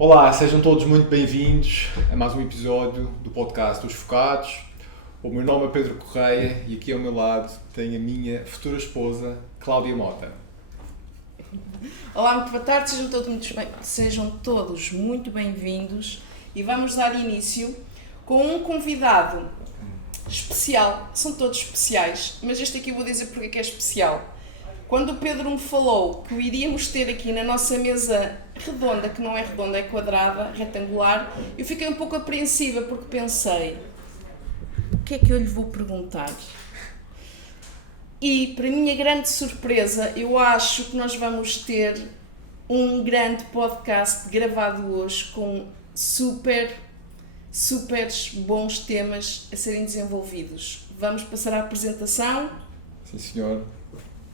Olá, sejam todos muito bem-vindos a mais um episódio do podcast Os Focados. O meu nome é Pedro Correia e aqui ao meu lado tenho a minha futura esposa, Cláudia Mota. Olá, muito boa tarde, sejam todos muito bem-vindos e vamos dar início com um convidado especial. São todos especiais, mas este aqui eu vou dizer porque é que é especial. Quando o Pedro me falou que o iríamos ter aqui na nossa mesa redonda, que não é redonda, é quadrada, retangular, eu fiquei um pouco apreensiva porque pensei, o que é que eu lhe vou perguntar? E, para minha grande surpresa, eu acho que nós vamos ter um grande podcast gravado hoje com super bons temas a serem desenvolvidos. Vamos passar à apresentação. Sim, senhor.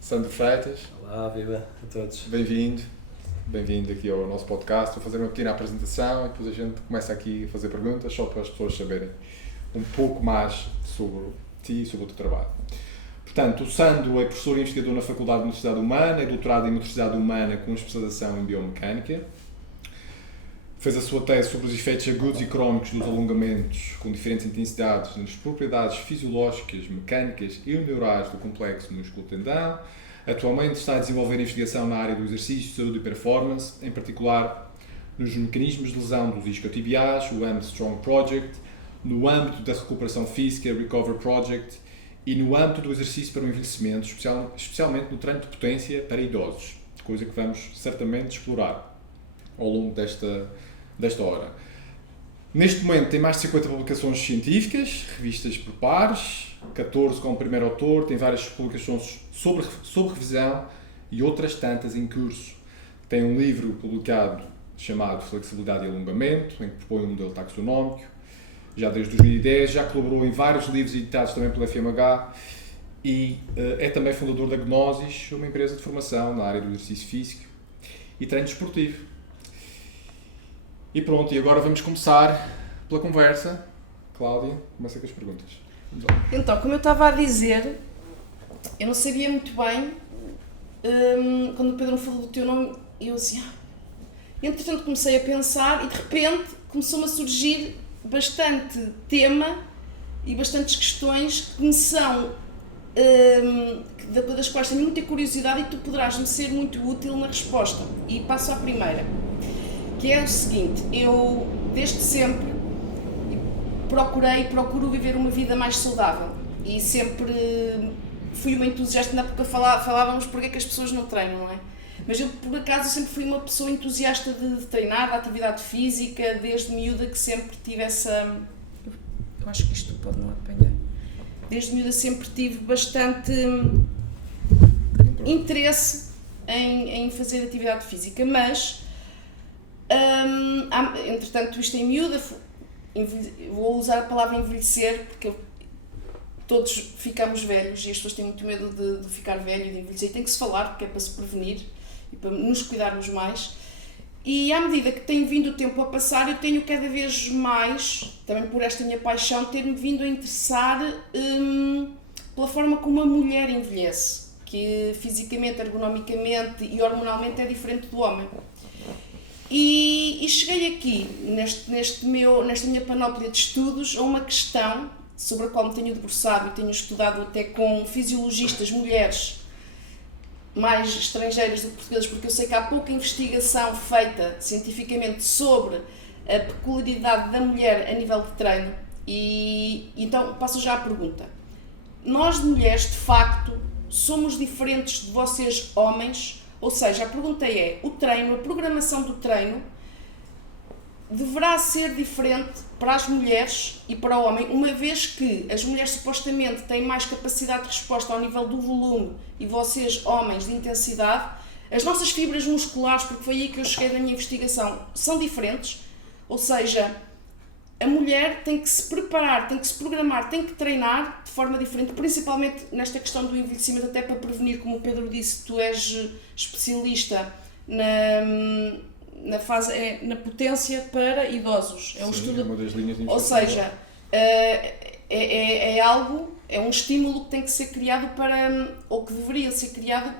Sandro Freitas. Olá, viva a todos. Bem-vindo aqui ao nosso podcast. Vou fazer uma pequena apresentação e depois a gente começa aqui a fazer perguntas só para as pessoas saberem um pouco mais sobre ti e sobre o teu trabalho. Portanto, o Sandro é professor e investigador na Faculdade de Motricidade Humana, é doutorado em Motricidade Humana com especialização em Biomecânica. Fez a sua tese sobre os efeitos agudos e crónicos dos alongamentos com diferentes intensidades nas propriedades fisiológicas, mecânicas e neurais do complexo músculo-tendão. Atualmente está a desenvolver investigação na área do exercício, saúde e performance, em particular nos mecanismos de lesão dos isquiotibiais, o Armstrong Project, no âmbito da recuperação física, Recover Project, e no âmbito do exercício para o envelhecimento, especialmente no treino de potência para idosos, coisa que vamos certamente explorar ao longo desta hora. Neste momento tem mais de 50 publicações científicas, revistas por pares, 14 como primeiro autor, tem várias publicações sobre revisão e outras tantas em curso. Tem um livro publicado chamado Flexibilidade e Alongamento, em que propõe um modelo taxonómico. Já desde 2010, já colaborou em vários livros editados também pela FMH e é também fundador da Gnosis, uma empresa de formação na área do exercício físico e treino desportivo. E pronto, e agora vamos começar pela conversa. Cláudia, começa com as perguntas. Então, como eu estava a dizer, eu não sabia muito bem, quando o Pedro me falou do teu nome, eu assim, entretanto comecei a pensar e de repente começou-me a surgir bastante tema e bastantes questões que me são, das quais tenho muita curiosidade e tu poderás-me ser muito útil na resposta. E passo à primeira, que é o seguinte: eu desde sempre procuro viver uma vida mais saudável e sempre fui uma entusiasta. Na época falávamos porque é que as pessoas não treinam, não é? Mas eu, por acaso, sempre fui uma pessoa entusiasta de treinar, da atividade física, desde miúda que sempre tive essa... Eu acho que isto pode não apanhar. Desde miúda sempre tive bastante interesse em fazer atividade física, mas, entretanto, isto em miúda, vou usar a palavra envelhecer, porque todos ficamos velhos e as pessoas têm muito medo de ficar velho e de envelhecer, e tem que se falar, porque é para se prevenir e para nos cuidarmos mais. E à medida que tem vindo o tempo a passar, eu tenho cada vez mais, também por esta minha paixão, ter-me vindo a interessar pela forma como a mulher envelhece, que fisicamente, ergonomicamente e hormonalmente é diferente do homem. E cheguei aqui, nesta minha panóplia de estudos, a uma questão sobre a qual me tenho debruçado e tenho estudado até com fisiologistas, mulheres mais estrangeiras do que portuguesas, porque eu sei que há pouca investigação feita cientificamente sobre a peculiaridade da mulher a nível de treino. E então passo já à pergunta. Nós mulheres, de facto, somos diferentes de vocês homens? Ou seja, a pergunta é, o treino, a programação do treino deverá ser diferente para as mulheres e para o homem, uma vez que as mulheres supostamente têm mais capacidade de resposta ao nível do volume e vocês, homens, de intensidade. As nossas fibras musculares, porque foi aí que eu cheguei na minha investigação, são diferentes, ou seja, a mulher tem que se preparar, tem que se programar, tem que treinar de forma diferente, principalmente nesta questão do envelhecimento, até para prevenir, como o Pedro disse, tu és especialista na potência para idosos. É um estudo, é uma das linhas de ou seja, é algo, é um estímulo que tem que ser criado ou que deveria ser criado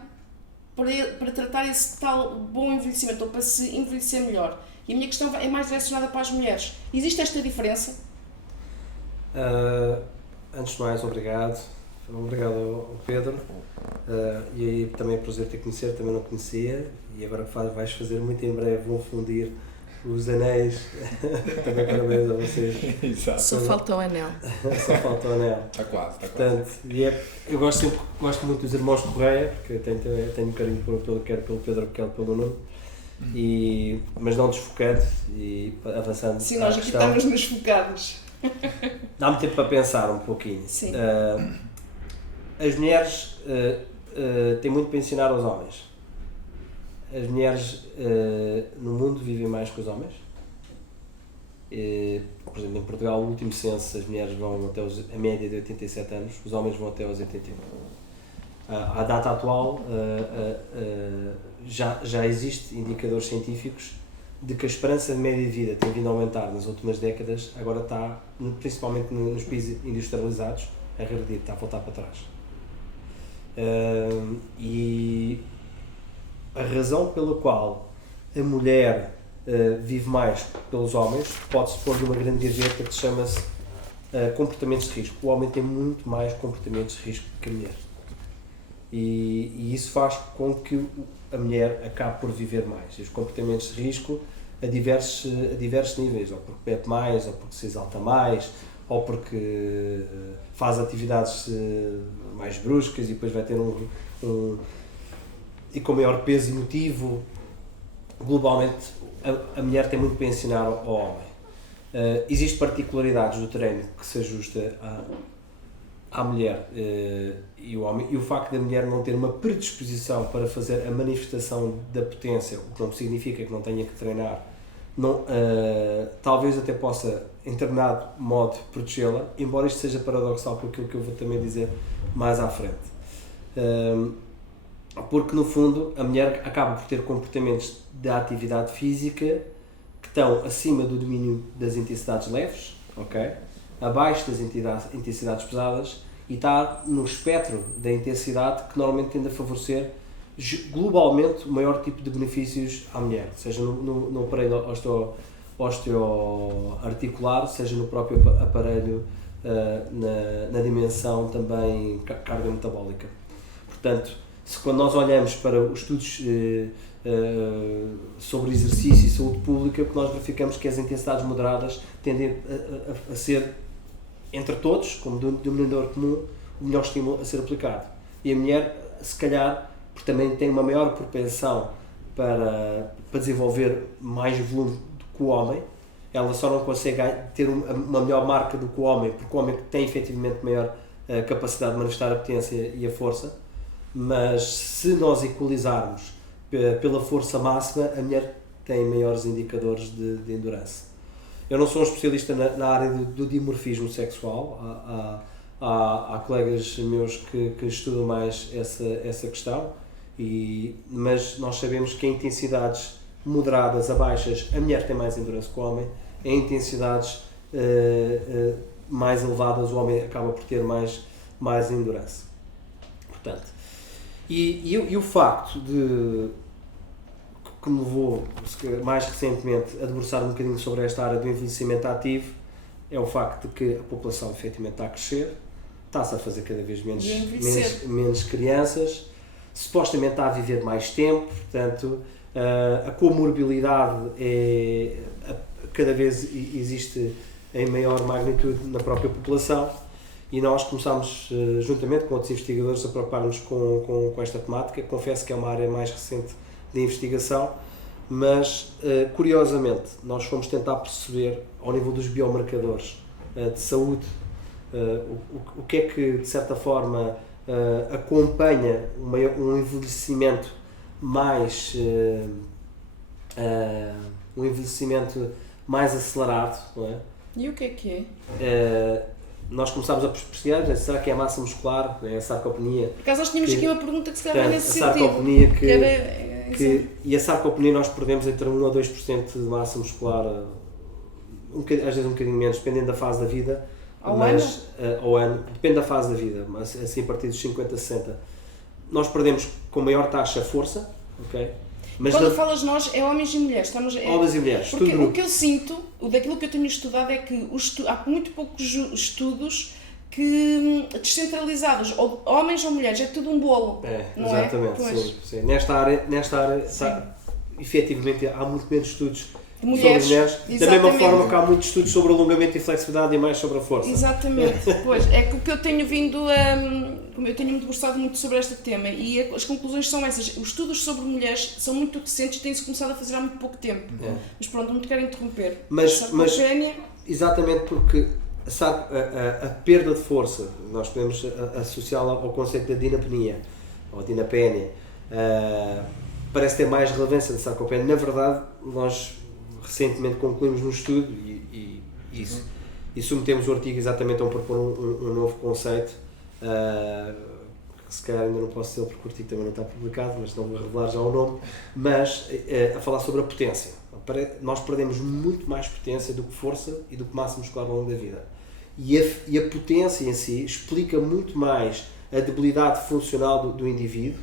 para tratar esse tal bom envelhecimento, ou para se envelhecer melhor. E a minha questão é mais direcionada para as mulheres. Existe esta diferença? Antes de mais, obrigado. Obrigado ao Pedro. E aí também é prazer te conhecer, também não conhecia. E agora vais fazer muito em breve, vão fundir os anéis. Também parabéns a vocês. Exato. Só falta o anel. Só falta o anel. Está quase, está quase. Portanto, eu gosto muito dos irmãos Correia, porque eu tenho um carinho quer pelo Pedro, quer pelo Nuno. Mas não desfocando e avançando. Sim, nós aqui estamos nos focados. Dá-me tempo para pensar um pouquinho. Sim. As mulheres têm muito para ensinar aos homens. As mulheres no mundo vivem mais que os homens. Por exemplo, em Portugal, o último censo, as mulheres vão até a média de 87 anos, os homens vão até aos 81. À data atual, já existem indicadores científicos de que a esperança de média de vida tem vindo a aumentar nas últimas décadas, agora está, principalmente nos países industrializados, a regredir, está a voltar para trás. E a razão pela qual a mulher vive mais pelos homens pode-se pôr numa grande gaveta que chama-se comportamentos de risco. O homem tem muito mais comportamentos de risco que a mulher. E isso faz com que a mulher acabe por viver mais. E os comportamentos de risco a diversos níveis, ou porque bebe mais, ou porque se exalta mais, ou porque faz atividades mais bruscas e depois vai ter e com maior peso emotivo. Globalmente, a mulher tem muito para ensinar ao homem. Existem particularidades do treino que se ajusta à mulher e o homem, e o facto da mulher não ter uma predisposição para fazer a manifestação da potência, o que não significa que não tenha que treinar, talvez até possa, em determinado modo, protegê-la, embora isto seja paradoxal com aquilo que eu vou também dizer mais à frente. Porque, no fundo, a mulher acaba por ter comportamentos de atividade física que estão acima do domínio das intensidades leves, ok? Abaixo das intensidades pesadas, e está no espectro da intensidade que normalmente tende a favorecer globalmente o maior tipo de benefícios à mulher, seja no aparelho osteoarticular, seja no próprio aparelho na dimensão também cardiometabólica. Portanto, quando nós olhamos para os estudos sobre exercício e saúde pública, o que nós verificamos que as intensidades moderadas tendem a ser, entre todos, como denominador comum, o melhor estímulo a ser aplicado. E a mulher, se calhar, porque também tem uma maior propensão para desenvolver mais volume do que o homem, ela só não consegue ter uma melhor marca do que o homem, porque o homem tem efetivamente maior capacidade de manifestar a potência e a força, mas se nós equalizarmos pela força máxima, a mulher tem maiores indicadores de endurance. Eu não sou um especialista na área do dimorfismo sexual, há colegas meus que estudam mais essa questão, mas nós sabemos que em intensidades moderadas a baixas a mulher tem mais endurance que o homem, em intensidades mais elevadas o homem acaba por ter mais endurance. Portanto, e o facto de que me levou mais recentemente a debruçar um bocadinho sobre esta área do envelhecimento ativo é o facto de que a população efetivamente está a crescer, está-se a fazer cada vez menos crianças, supostamente está a viver mais tempo, portanto a comorbilidade cada vez existe em maior magnitude na própria população. E nós começámos, juntamente com outros investigadores, a preocupar-nos com esta temática. Confesso que é uma área mais recente de investigação, mas, curiosamente, nós fomos tentar perceber, ao nível dos biomarcadores de saúde, o que é que, de certa forma, acompanha um envelhecimento mais acelerado, não é? E o que é? Nós começámos a pesquisar, será que é a massa muscular, é a sarcopenia? Por acaso nós tínhamos aqui uma pergunta que se calhar nesse sentido. A sarcopenia e a sarcopenia nós perdemos entre 1 a 2% de massa muscular, às vezes um bocadinho menos, dependendo da fase da vida. Ao ano? Depende da fase da vida, mas assim a partir dos 50, 60. Nós perdemos com maior taxa força, ok? Mas Quando falas nós, é homens e mulheres. homens e mulheres, porque tudo o que eu sinto, daquilo que eu tenho estudado, é que há muito poucos estudos descentralizados, ou homens ou mulheres, é tudo um bolo. Não exatamente, é? sim. Nesta área efetivamente há muito menos estudos de mulheres, sobre mulheres, da mesma forma que há muitos estudos sobre alongamento e flexibilidade e mais sobre a força. Exatamente, pois, é que o que eu tenho vindo eu tenho debruçado muito sobre este tema e as conclusões são essas. Os estudos sobre mulheres são muito recentes e têm-se começado a fazer há muito pouco tempo. Mas pronto, não te quero interromper. Mas exatamente porque a perda de força, nós podemos associá-la ao conceito da dinapenia, ou dinapénia, parece ter mais relevância da sarcopenia. Na verdade, nós recentemente concluímos um estudo e submetemos o artigo exatamente a propor um novo conceito, que se calhar ainda não posso dizer porque o artigo também não está publicado, mas não vou revelar já o nome, mas a falar sobre a potência. Nós perdemos muito mais potência do que força e do que massa muscular ao longo da vida. E a potência em si explica muito mais a debilidade funcional do indivíduo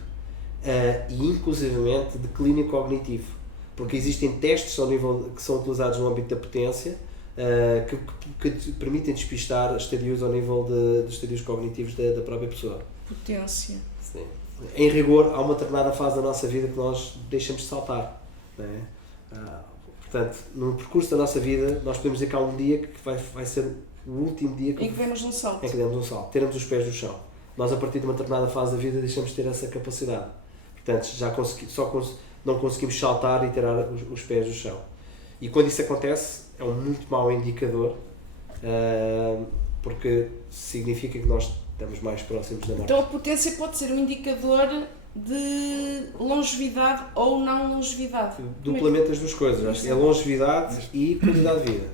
e inclusivamente declínio cognitivo. Porque existem testes ao nível, que são utilizados no âmbito da potência que permitem despistar estadios ao nível dos estadios cognitivos da própria pessoa. Potência. Sim. Em rigor, há uma determinada fase da nossa vida que nós deixamos de saltar. Não é? Portanto, no percurso da nossa vida, nós podemos dizer que há um dia que vai ser o último dia em que demos um salto. Em que demos um salto. Teremos os pés no chão. Nós, a partir de uma determinada fase da vida, deixamos de ter essa capacidade. Portanto, não conseguimos saltar e tirar os pés do chão. E quando isso acontece, é um muito mau indicador, porque significa que nós estamos mais próximos da morte. Então a potência pode ser um indicador de longevidade ou não longevidade. Duplamente as duas coisas. Acho que é longevidade e qualidade de vida.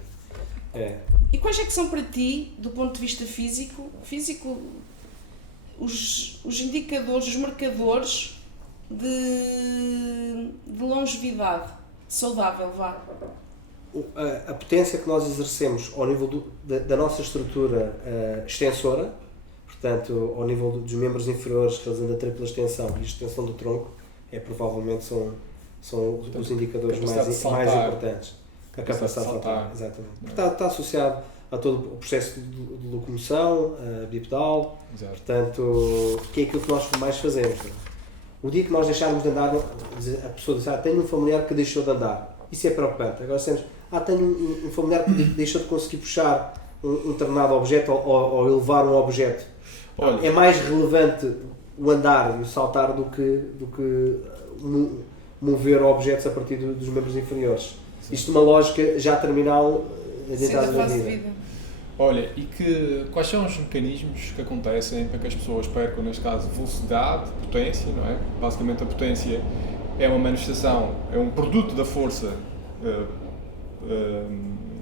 E quais é que são para ti, do ponto de vista físico os indicadores, os marcadores de longevidade saudável, vá? A potência que nós exercemos ao nível da nossa estrutura extensora, portanto, ao nível dos membros inferiores, realizando a tripla extensão e a extensão do tronco, provavelmente são os indicadores mais importantes. A capacidade de saltar. Exatamente. Está associado a todo o processo de locomoção, bipedal, portanto, que é aquilo que nós mais fazemos. O dia que nós deixarmos de andar, a pessoa diz, tenho um familiar que deixou de andar. Isso é preocupante. Agora dizemos, tenho um familiar que deixou de conseguir puxar um determinado objeto ou elevar um objeto. Olha, é mais relevante o andar e o saltar do que mover objetos a partir dos membros inferiores. Sim. Isto numa lógica já terminal da vida. Olha, quais são os mecanismos que acontecem para que as pessoas percam, neste caso, velocidade, potência, não é? Basicamente a potência é uma manifestação, é um produto da força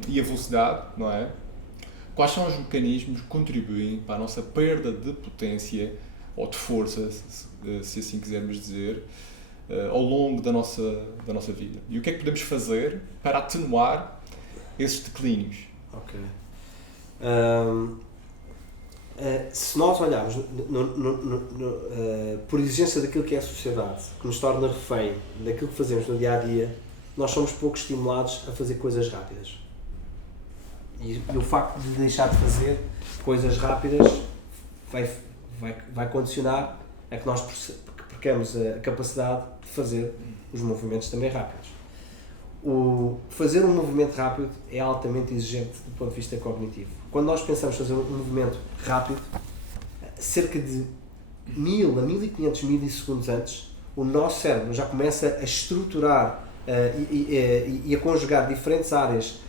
e a velocidade, não é? Quais são os mecanismos que contribuem para a nossa perda de potência ou de força, se assim quisermos dizer, ao longo da nossa vida? E o que é que podemos fazer para atenuar esses declínios? Ok. Se nós olharmos por exigência daquilo que é a sociedade, que nos torna refém daquilo que fazemos no dia-a-dia, nós somos pouco estimulados a fazer coisas rápidas. E o facto de deixar de fazer coisas rápidas vai condicionar a que nós percamos a capacidade de fazer os movimentos também rápidos. Fazer um movimento rápido é altamente exigente do ponto de vista cognitivo. Quando nós pensamos fazer um movimento rápido, cerca de 1000 a 1500 milissegundos antes, o nosso cérebro já começa a estruturar e a conjugar diferentes áreas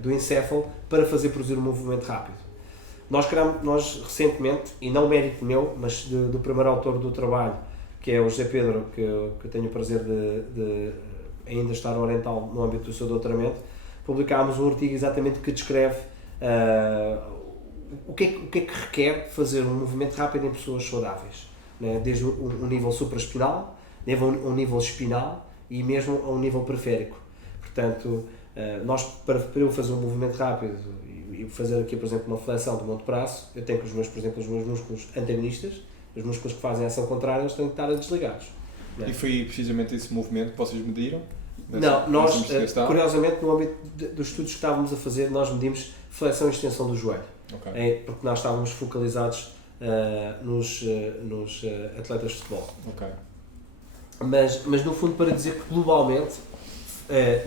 do encéfalo para fazer produzir um movimento rápido. Nós recentemente, e não mérito meu, mas do primeiro autor do trabalho, que é o José Pedro, que eu tenho o prazer de ainda estar a orientá-lo no âmbito do seu doutoramento, publicámos um artigo exatamente que descreve o que é que requer fazer um movimento rápido em pessoas saudáveis, né? Desde um nível supraespinal, um nível espinal e mesmo a um nível periférico. Portanto, nós, para eu fazer um movimento rápido e fazer aqui, por exemplo, uma flexão do meu antebraço, eu tenho que os meus músculos antagonistas, os músculos que fazem a ação contrária, eles têm que estar desligados. E foi precisamente esse movimento que vocês mediram? Não, nós, investigação? curiosamente, no âmbito dos estudos que estávamos a fazer, nós medimos flexão e extensão do joelho. Ok. Porque nós estávamos focalizados nos atletas de futebol. Ok. Mas no fundo, para dizer que globalmente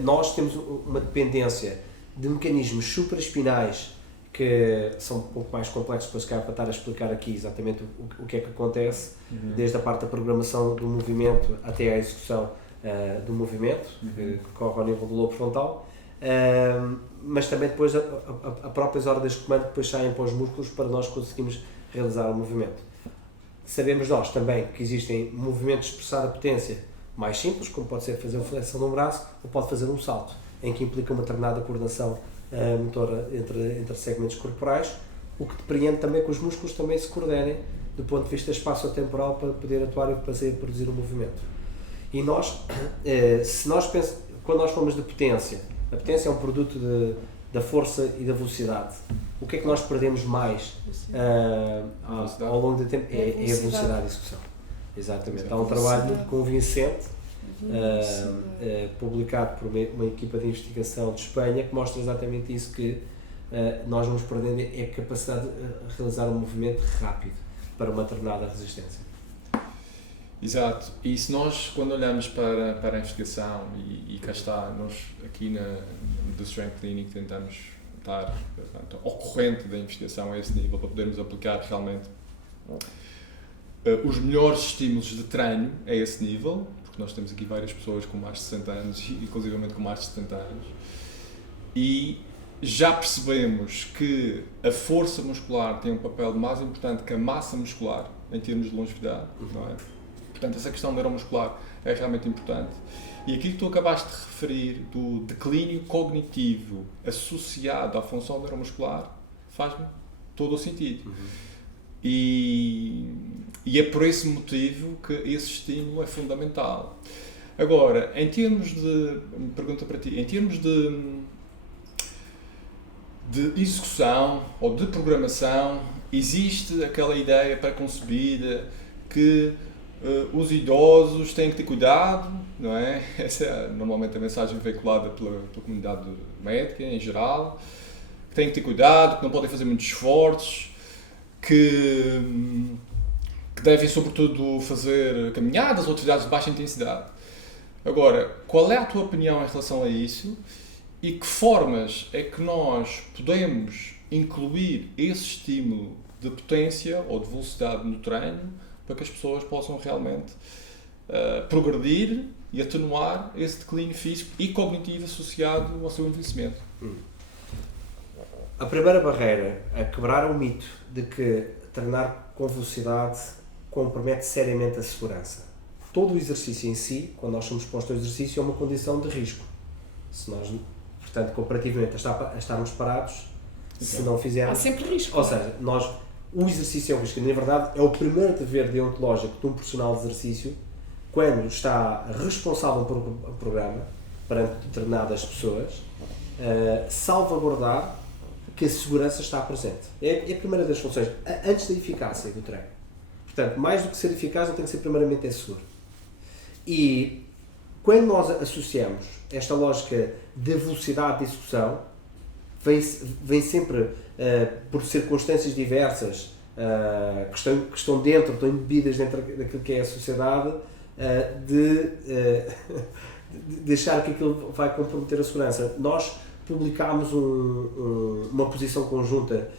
nós temos uma dependência de mecanismos supraespinais que são um pouco mais complexos depois para estar a explicar aqui exatamente o que é que acontece, desde a parte da programação do movimento até à execução do movimento, que corre ao nível do lobo frontal, mas também depois a próprias ordens de comando depois saem para os músculos para nós conseguirmos realizar o movimento. Sabemos nós também que existem movimentos de expressar a potência mais simples, como pode ser fazer uma flexão de um braço ou pode fazer um salto, em que implica uma determinada coordenação motora entre segmentos corporais, o que depreende também que os músculos também se coordenem do ponto de vista espaço-temporal para poder atuar e para produzir o movimento. E nós, quando nós falamos de potência, a potência é um produto da força e da velocidade. O que é que nós perdemos mais ao longo do tempo? É a velocidade de execução. Exatamente. Há um trabalho muito convincente, publicado por uma equipa de investigação de Espanha, que mostra exatamente isso, que nós vamos perdendo é a capacidade de realizar um movimento rápido para uma determinada resistência. Exato, e se nós, quando olhamos para a investigação, e cá está, nós aqui do Strength Clinic tentamos estar, portanto, ao corrente da investigação a esse nível, para podermos aplicar realmente os melhores estímulos de treino a esse nível, porque nós temos aqui várias pessoas com mais de 60 anos, inclusivamente com mais de 70 anos, e já percebemos que a força muscular tem um papel mais importante que a massa muscular em termos de longevidade, não é? Portanto, essa questão neuromuscular é realmente importante. E aquilo que tu acabaste de referir do declínio cognitivo associado à função neuromuscular faz-me todo o sentido. E é por esse motivo que esse estímulo é fundamental. Agora, em termos de, pergunta para ti, em termos de execução ou de programação, existe aquela ideia pré-concebida que os idosos têm que ter cuidado, não é? Essa é normalmente a mensagem veiculada pela comunidade médica em geral, que têm que ter cuidado, que não podem fazer muitos esforços, que devem sobretudo fazer caminhadas ou atividades de baixa intensidade. Agora, qual é a tua opinião em relação a isso e que formas é que nós podemos incluir esse estímulo de potência ou de velocidade no treino para que as pessoas possam realmente progredir e atenuar esse declínio físico e cognitivo associado ao seu envelhecimento? A primeira barreira a quebrar é o mito de que treinar com velocidade compromete seriamente a segurança. Todo o exercício em si, quando nós somos postos ao exercício, é uma condição de risco. Se nós, portanto, comparativamente a estarmos parados, se não fizermos... Há sempre risco. Ou seja, o exercício é um risco. Na verdade, é o primeiro dever deontológico de um profissional de exercício, quando está responsável por um programa, perante determinadas pessoas, salvaguardar que a segurança está presente. É a primeira das funções, antes da eficácia do treino. Portanto, mais do que ser eficaz, ele tem que ser primeiramente seguro. E quando nós associamos esta lógica de velocidade de execução, vem sempre, por circunstâncias diversas, que estão embebidas dentro daquilo que é a sociedade, de achar que aquilo vai comprometer a segurança. Nós publicámos uma posição conjunta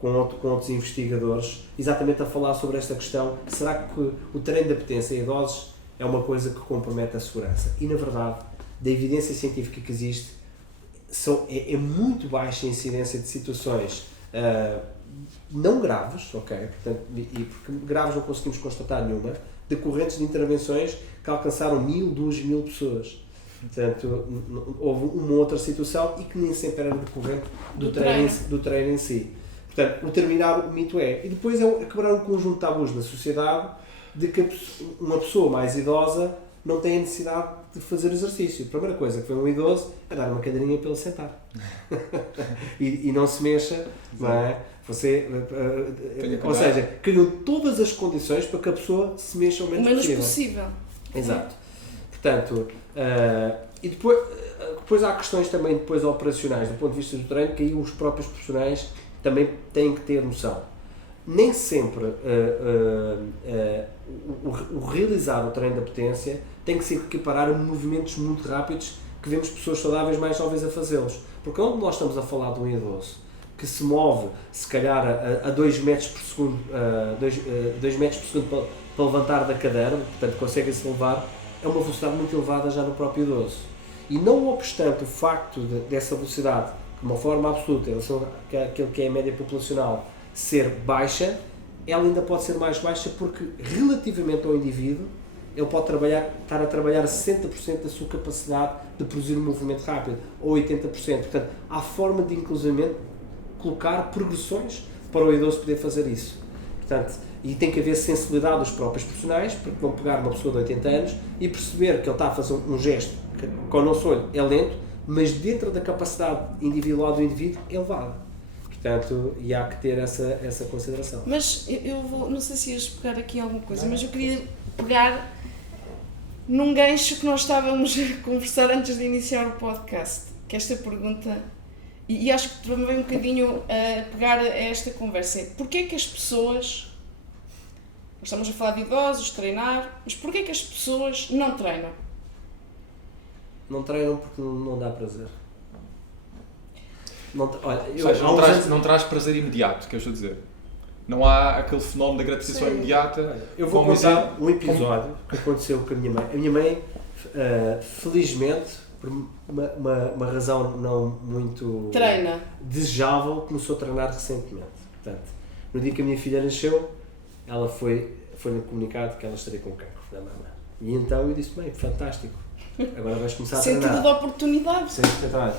com outros investigadores, exatamente a falar sobre esta questão: será que o treino da potência em idosos é uma coisa que compromete a segurança? E, na verdade, da evidência científica que existe, é muito baixa a incidência de situações não graves, ok? Portanto, e porque graves não conseguimos constatar nenhuma, decorrentes de intervenções que alcançaram 1.000, 2.000 pessoas. Portanto, houve uma outra situação e que nem sempre era decorrente do treino em si. Portanto, o terminar o mito e depois é quebrar um conjunto de tabus na sociedade de que uma pessoa mais idosa não tem a necessidade de fazer exercício. A primeira coisa que foi um idoso é dar uma cadeirinha para ele sentar. e não se mexa, não é? Você, ou seja, criam todas as condições para que a pessoa se mexa o menos possível. Exato. Portanto, e depois há questões também depois operacionais, do ponto de vista do treino, que aí os próprios profissionais também têm que ter noção. Nem sempre o realizar o treino da potência tem que se equiparar a movimentos muito rápidos que vemos pessoas saudáveis mais jovens a fazê-los. Porque onde nós estamos a falar de um idoso que se move, se calhar, a 2 metros por segundo, 2 metros por segundo para levantar da cadeira, portanto consegue-se levar, é uma velocidade muito elevada já no próprio idoso. E não obstante o facto dessa velocidade, de uma forma absoluta, em relação àquilo que é a média populacional, ser baixa, ela ainda pode ser mais baixa porque, relativamente ao indivíduo, ele pode estar a trabalhar 60% da sua capacidade de produzir um movimento rápido, ou 80%. Portanto, há forma de, inclusivamente, colocar progressões para o idoso poder fazer isso. Portanto, e tem que haver sensibilidade dos próprios profissionais, porque vão pegar uma pessoa de 80 anos e perceber que ele está a fazer um gesto que, com o nosso olho, é lento, mas dentro da capacidade individual do indivíduo é elevada. Portanto, e há que ter essa consideração. Mas eu vou, não sei se ias pegar aqui em alguma coisa, mas eu queria pegar num gancho que nós estávamos a conversar antes de iniciar o podcast, que esta pergunta, e acho que também um bocadinho a pegar a esta conversa, é porquê é que as pessoas, nós estamos a falar de idosos, treinar, mas porquê é que as pessoas não treinam? Não treinam porque não dá prazer. Olha, não traz prazer imediato, que eu estou a dizer. Não há aquele fenómeno da gratificação imediata. Eu vou contar um episódio que aconteceu com a minha mãe. A minha mãe, felizmente, por uma razão não muito desejável, começou a treinar recentemente. Portanto, no dia que a minha filha nasceu, ela foi-me comunicado que ela estaria com cancro da mama. E então eu disse, bem, fantástico. Agora vais começar a treinar. Sentido de oportunidade.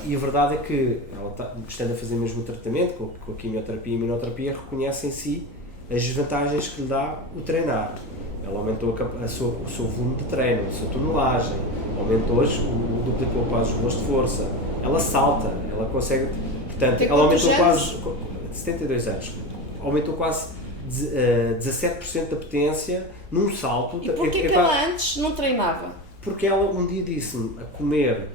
E a verdade é que ela está gostando de fazer mesmo o tratamento, com a quimioterapia e a imunoterapia, reconhece em si as vantagens que lhe dá o treinar. Ela aumentou o seu volume de treino, a sua tonelagem, duplicou quase os gols de força, ela salta, ela consegue, portanto, ela aumentou quase 72 anos, aumentou quase 17% da potência num salto. E porquê que ela antes não treinava? Porque ela um dia disse-me a comer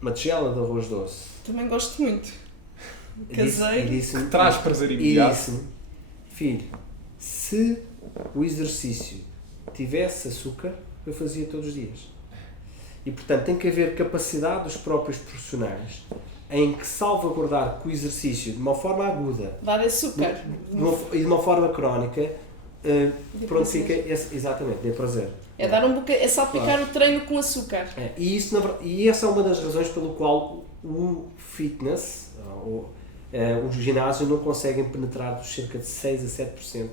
uma tigela de arroz doce. Também gosto muito. Caseiro. Que traz prazer imediato. E disse-me, filho, se o exercício tivesse açúcar, eu fazia todos os dias. E portanto tem que haver capacidade dos próprios profissionais em que salvaguardar com o exercício de uma forma aguda, dar açúcar e de uma forma crónica, pronto, fica exatamente, dê prazer. É dar é salpicar o treino com açúcar. E essa é uma das razões pelo qual o fitness, os ginásios não conseguem penetrar dos cerca de 6 a 7%.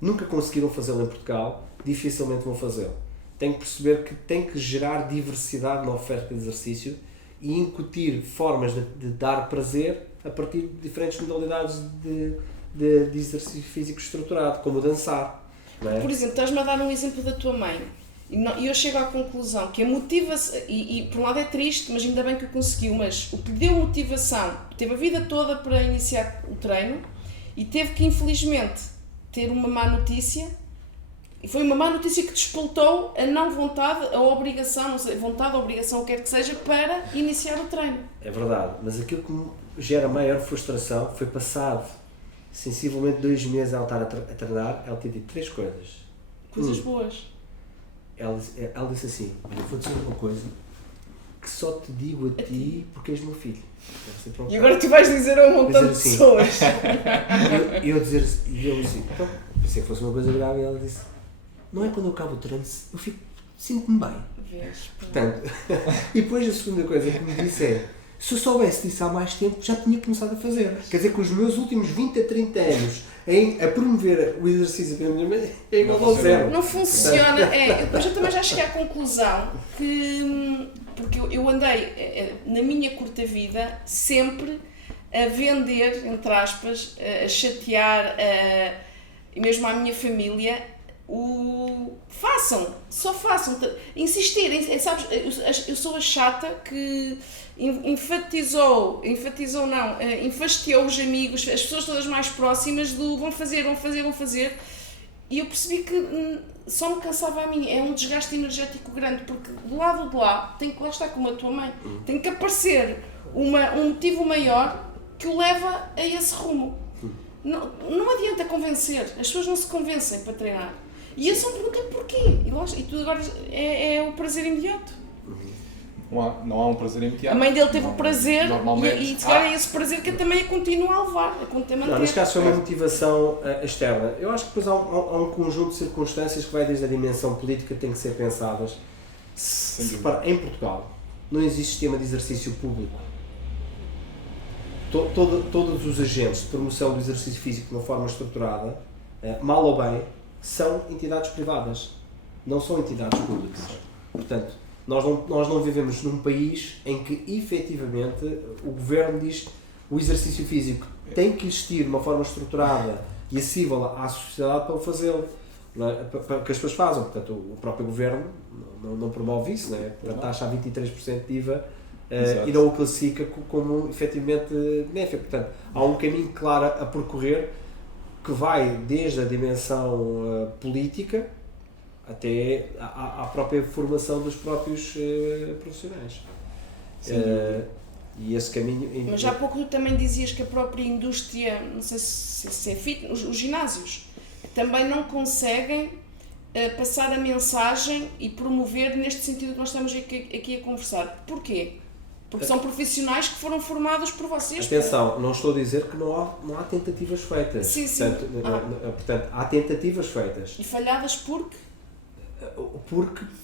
Nunca conseguiram fazê-lo em Portugal, dificilmente vão fazê-lo. Tem que perceber que tem que gerar diversidade na oferta de exercício e incutir formas de dar prazer a partir de diferentes modalidades de exercício físico estruturado, como dançar. Não é? Por exemplo, estás-me a dar um exemplo da tua mãe e eu chego à conclusão que a motivação, e por um lado é triste, mas ainda bem que o conseguiu, mas o que lhe deu motivação, teve a vida toda para iniciar o treino e teve que infelizmente ter uma má notícia, e foi uma má notícia que despoltou a não vontade, a obrigação, não sei, vontade, a obrigação, o que quer que seja, para iniciar o treino. É verdade, mas aquilo que me gera maior frustração foi passado sensivelmente 2 meses ela estar a treinar, ela tinha dito 3 coisas. Coisas boas. Ela disse assim, olha, vou dizer uma coisa que só te digo a ti porque és meu filho. E agora tu vais dizer a um montão de assim, pessoas. E eu assim, então, pensei que fosse uma coisa grave, e ela disse, não é quando eu acabo o treino, eu sinto-me bem. Portanto, e depois a segunda coisa que me disse é, se eu soubesse disso há mais tempo, já tinha começado a fazer. Quer dizer que os meus últimos 20 a 30 anos a promover o exercício pela minha mãe é igual ao zero. Não funciona. Depois eu também já cheguei à conclusão que, porque eu andei, na minha curta vida, sempre a vender, entre aspas, a chatear, e mesmo à minha família, só façam, insistirem, sabes, eu sou a chata que enfastiou os amigos, as pessoas todas mais próximas do vão fazer, e eu percebi que só me cansava a mim, é um desgaste energético grande, porque do lado de lá, tem que lá estar como a tua mãe, tem que aparecer um motivo maior que o leva a esse rumo. Não adianta convencer, as pessoas não se convencem para treinar. E eu só me pergunto porquê. E tu agora é o prazer imediato. Não há um prazer imediato. A mãe dele teve o prazer normalmente, e se calhar é esse prazer que eu também a continuo a levar, a continuo a manter. Neste caso foi uma motivação externa. Eu acho que depois há um conjunto de circunstâncias que vai desde a dimensão política que tem que ser pensadas. Repara, em Portugal não existe sistema de exercício público. Todos os agentes de promoção do exercício físico de uma forma estruturada, mal ou bem, são entidades privadas, não são entidades públicas. Portanto, nós não vivemos num país em que efetivamente o governo diz que o exercício físico tem que existir de uma forma estruturada e acessível à sociedade para o fazê-lo, para que as pessoas façam. Portanto, o próprio governo não promove isso, não é? A taxa a 23% de IVA e não o classifica como efetivamente benéfico. Portanto, há um caminho claro a percorrer que vai desde a dimensão política até à própria formação dos próprios profissionais. E esse caminho... Mas há pouco tu também dizias que a própria indústria, não sei se é fitness, os ginásios, também não conseguem passar a mensagem e promover neste sentido que nós estamos aqui a conversar. Porquê? Porque são profissionais que foram formados por vocês. Atenção, não estou a dizer que não há tentativas feitas. Sim. Portanto, há tentativas feitas. E falhadas porque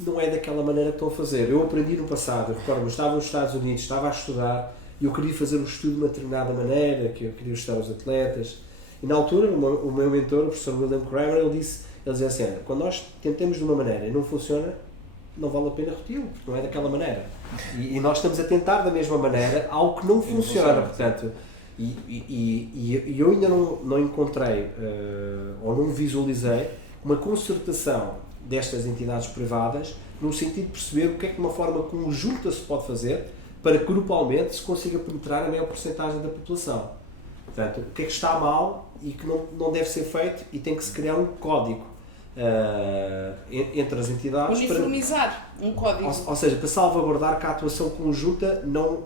não é daquela maneira que estão a fazer. Eu aprendi no passado, eu recordo-me, estava nos Estados Unidos, estava a estudar e eu queria fazer um estudo de uma determinada maneira, que eu queria estudar os atletas. E na altura, o meu mentor, o professor William Kramer, ele dizia assim, quando nós tentamos de uma maneira e não funciona, não vale a pena repeti-lo, porque não é daquela maneira. E nós estamos a tentar da mesma maneira algo que não funciona, portanto, e eu ainda não encontrei, ou não visualizei, uma concertação destas entidades privadas, no sentido de perceber o que é que de uma forma conjunta se pode fazer para que grupalmente se consiga penetrar a maior porcentagem da população. Portanto, o que é que está mal e que não deve ser feito, e tem que se criar um código entre as entidades. Uniformizar um código. Ou seja, para salvaguardar que a atuação conjunta não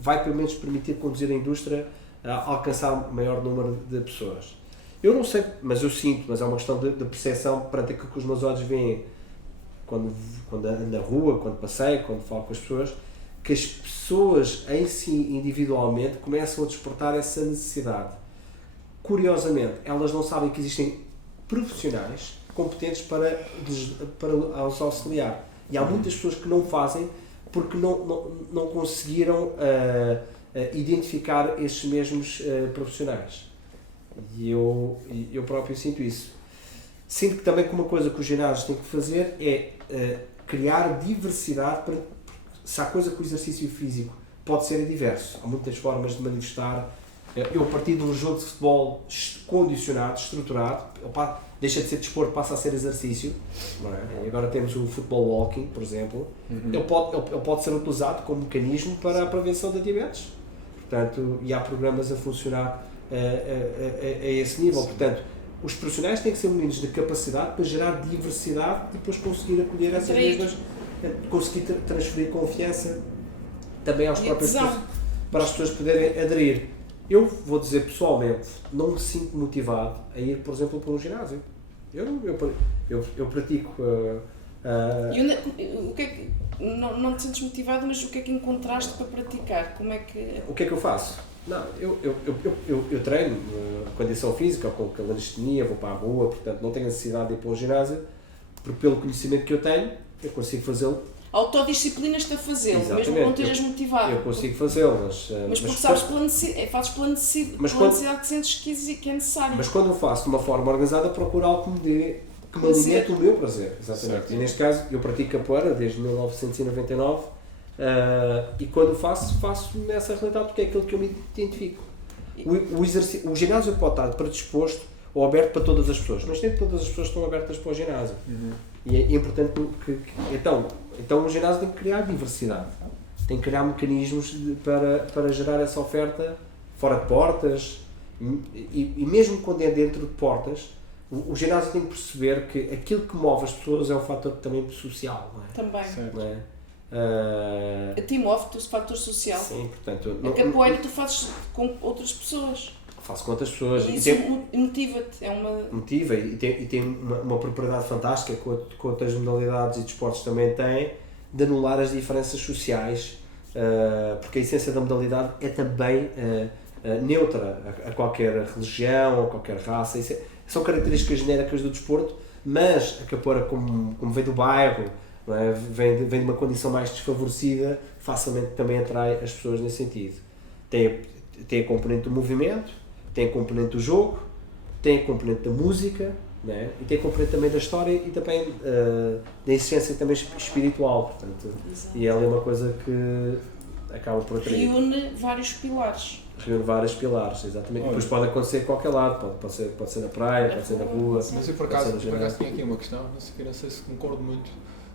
vai pelo menos permitir conduzir a indústria a alcançar o maior número de pessoas. Eu não sei, mas eu sinto, mas é uma questão de percepção perante aquilo que os meus olhos veem quando ando na rua, quando passeio, quando falo com as pessoas, que as pessoas em si, individualmente, começam a despertar essa necessidade. Curiosamente, elas não sabem que existem profissionais competentes para os auxiliar. E há muitas pessoas que não fazem porque não conseguiram identificar esses mesmos profissionais. E eu próprio sinto isso. Sinto que também que uma coisa que os ginásios têm que fazer é criar diversidade. Se há coisa que o exercício físico pode ser diverso, há muitas formas de manifestar. Eu, a partir de um jogo de futebol condicionado, estruturado, deixa de ser desporto, passa a ser exercício, não é? E agora temos o futebol walking, por exemplo. Ele pode ser utilizado como mecanismo para a prevenção da diabetes. Portanto, e há programas a funcionar a esse nível. Portanto, os profissionais têm que ser munidos de capacidade para gerar diversidade e depois conseguir acolher essas mesmas, conseguir transferir confiança também aos próprios para as pessoas poderem aderir. Eu vou dizer pessoalmente, não me sinto motivado a ir, por exemplo, para um ginásio. Eu pratico. O que é que, não te sentes motivado, mas o que é que encontraste para praticar? Como é que... O que é que eu faço? Não, eu treino condição física, com calistenia, vou para a rua, portanto não tenho necessidade de ir para um ginásio, porque pelo conhecimento que eu tenho, eu consigo fazê-lo. Autodisciplinas-te a fazê-lo, mesmo que não estejas motivado. Eu consigo fazê-lo, mas porque sabes fazes pela necessidade que sentes que é necessário. Mas quando eu faço de uma forma organizada, procuro algo que me alimente o meu prazer. Exatamente. Certo. E neste caso, eu pratico capoeira desde 1999 e quando faço nessa realidade porque é aquilo que eu me identifico. O ginásio pode estar predisposto ou aberto para todas as pessoas, mas nem todas as pessoas estão abertas para o ginásio. E é importante então o ginásio tem que criar diversidade, tem que criar mecanismos para gerar essa oferta fora de portas, e mesmo quando é dentro de portas, o ginásio tem que perceber que aquilo que move as pessoas é um fator também social, não é? Também. Não é? A ti move-te o fator social. Sim, portanto... A capoeira tu fazes com outras pessoas. Faço com outras pessoas. E isso motiva-te. Motiva e tem uma propriedade fantástica que outras modalidades e desportos também têm, de anular as diferenças sociais, porque a essência da modalidade é também neutra a qualquer religião, a qualquer raça. São características genéricas do desporto, mas a capoeira, como vem do bairro, não é? vem de uma condição mais desfavorecida, facilmente também atrai as pessoas nesse sentido. Tem a componente do movimento, tem a componente do jogo, tem a componente da música, não é? E tem a componente também da história e também da essência também espiritual, portanto. Exato. E ela é uma coisa que acaba por atrair. Reúne vários pilares. Reúne vários pilares, exatamente. Depois pode acontecer em qualquer lado, pode ser na praia, pode ser na rua. Mas eu por acaso tinha aqui uma questão, não sei se concordo muito.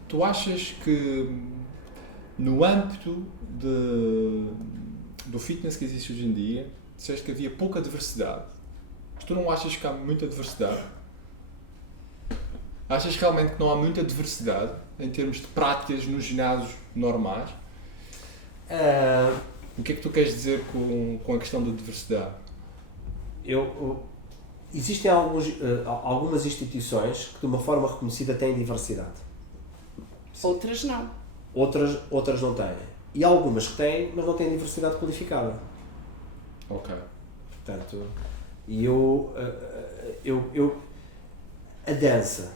Tu achas que no âmbito do fitness que existe hoje em dia, disseste que havia pouca diversidade, mas tu não achas que há muita diversidade? Achas realmente que não há muita diversidade em termos de práticas nos ginásios normais? O que é que tu queres dizer com a questão da diversidade? Existem algumas instituições que de uma forma reconhecida têm diversidade. Outras não. Outras não têm. E algumas que têm, mas não têm diversidade qualificada. Ok. Portanto, a dança.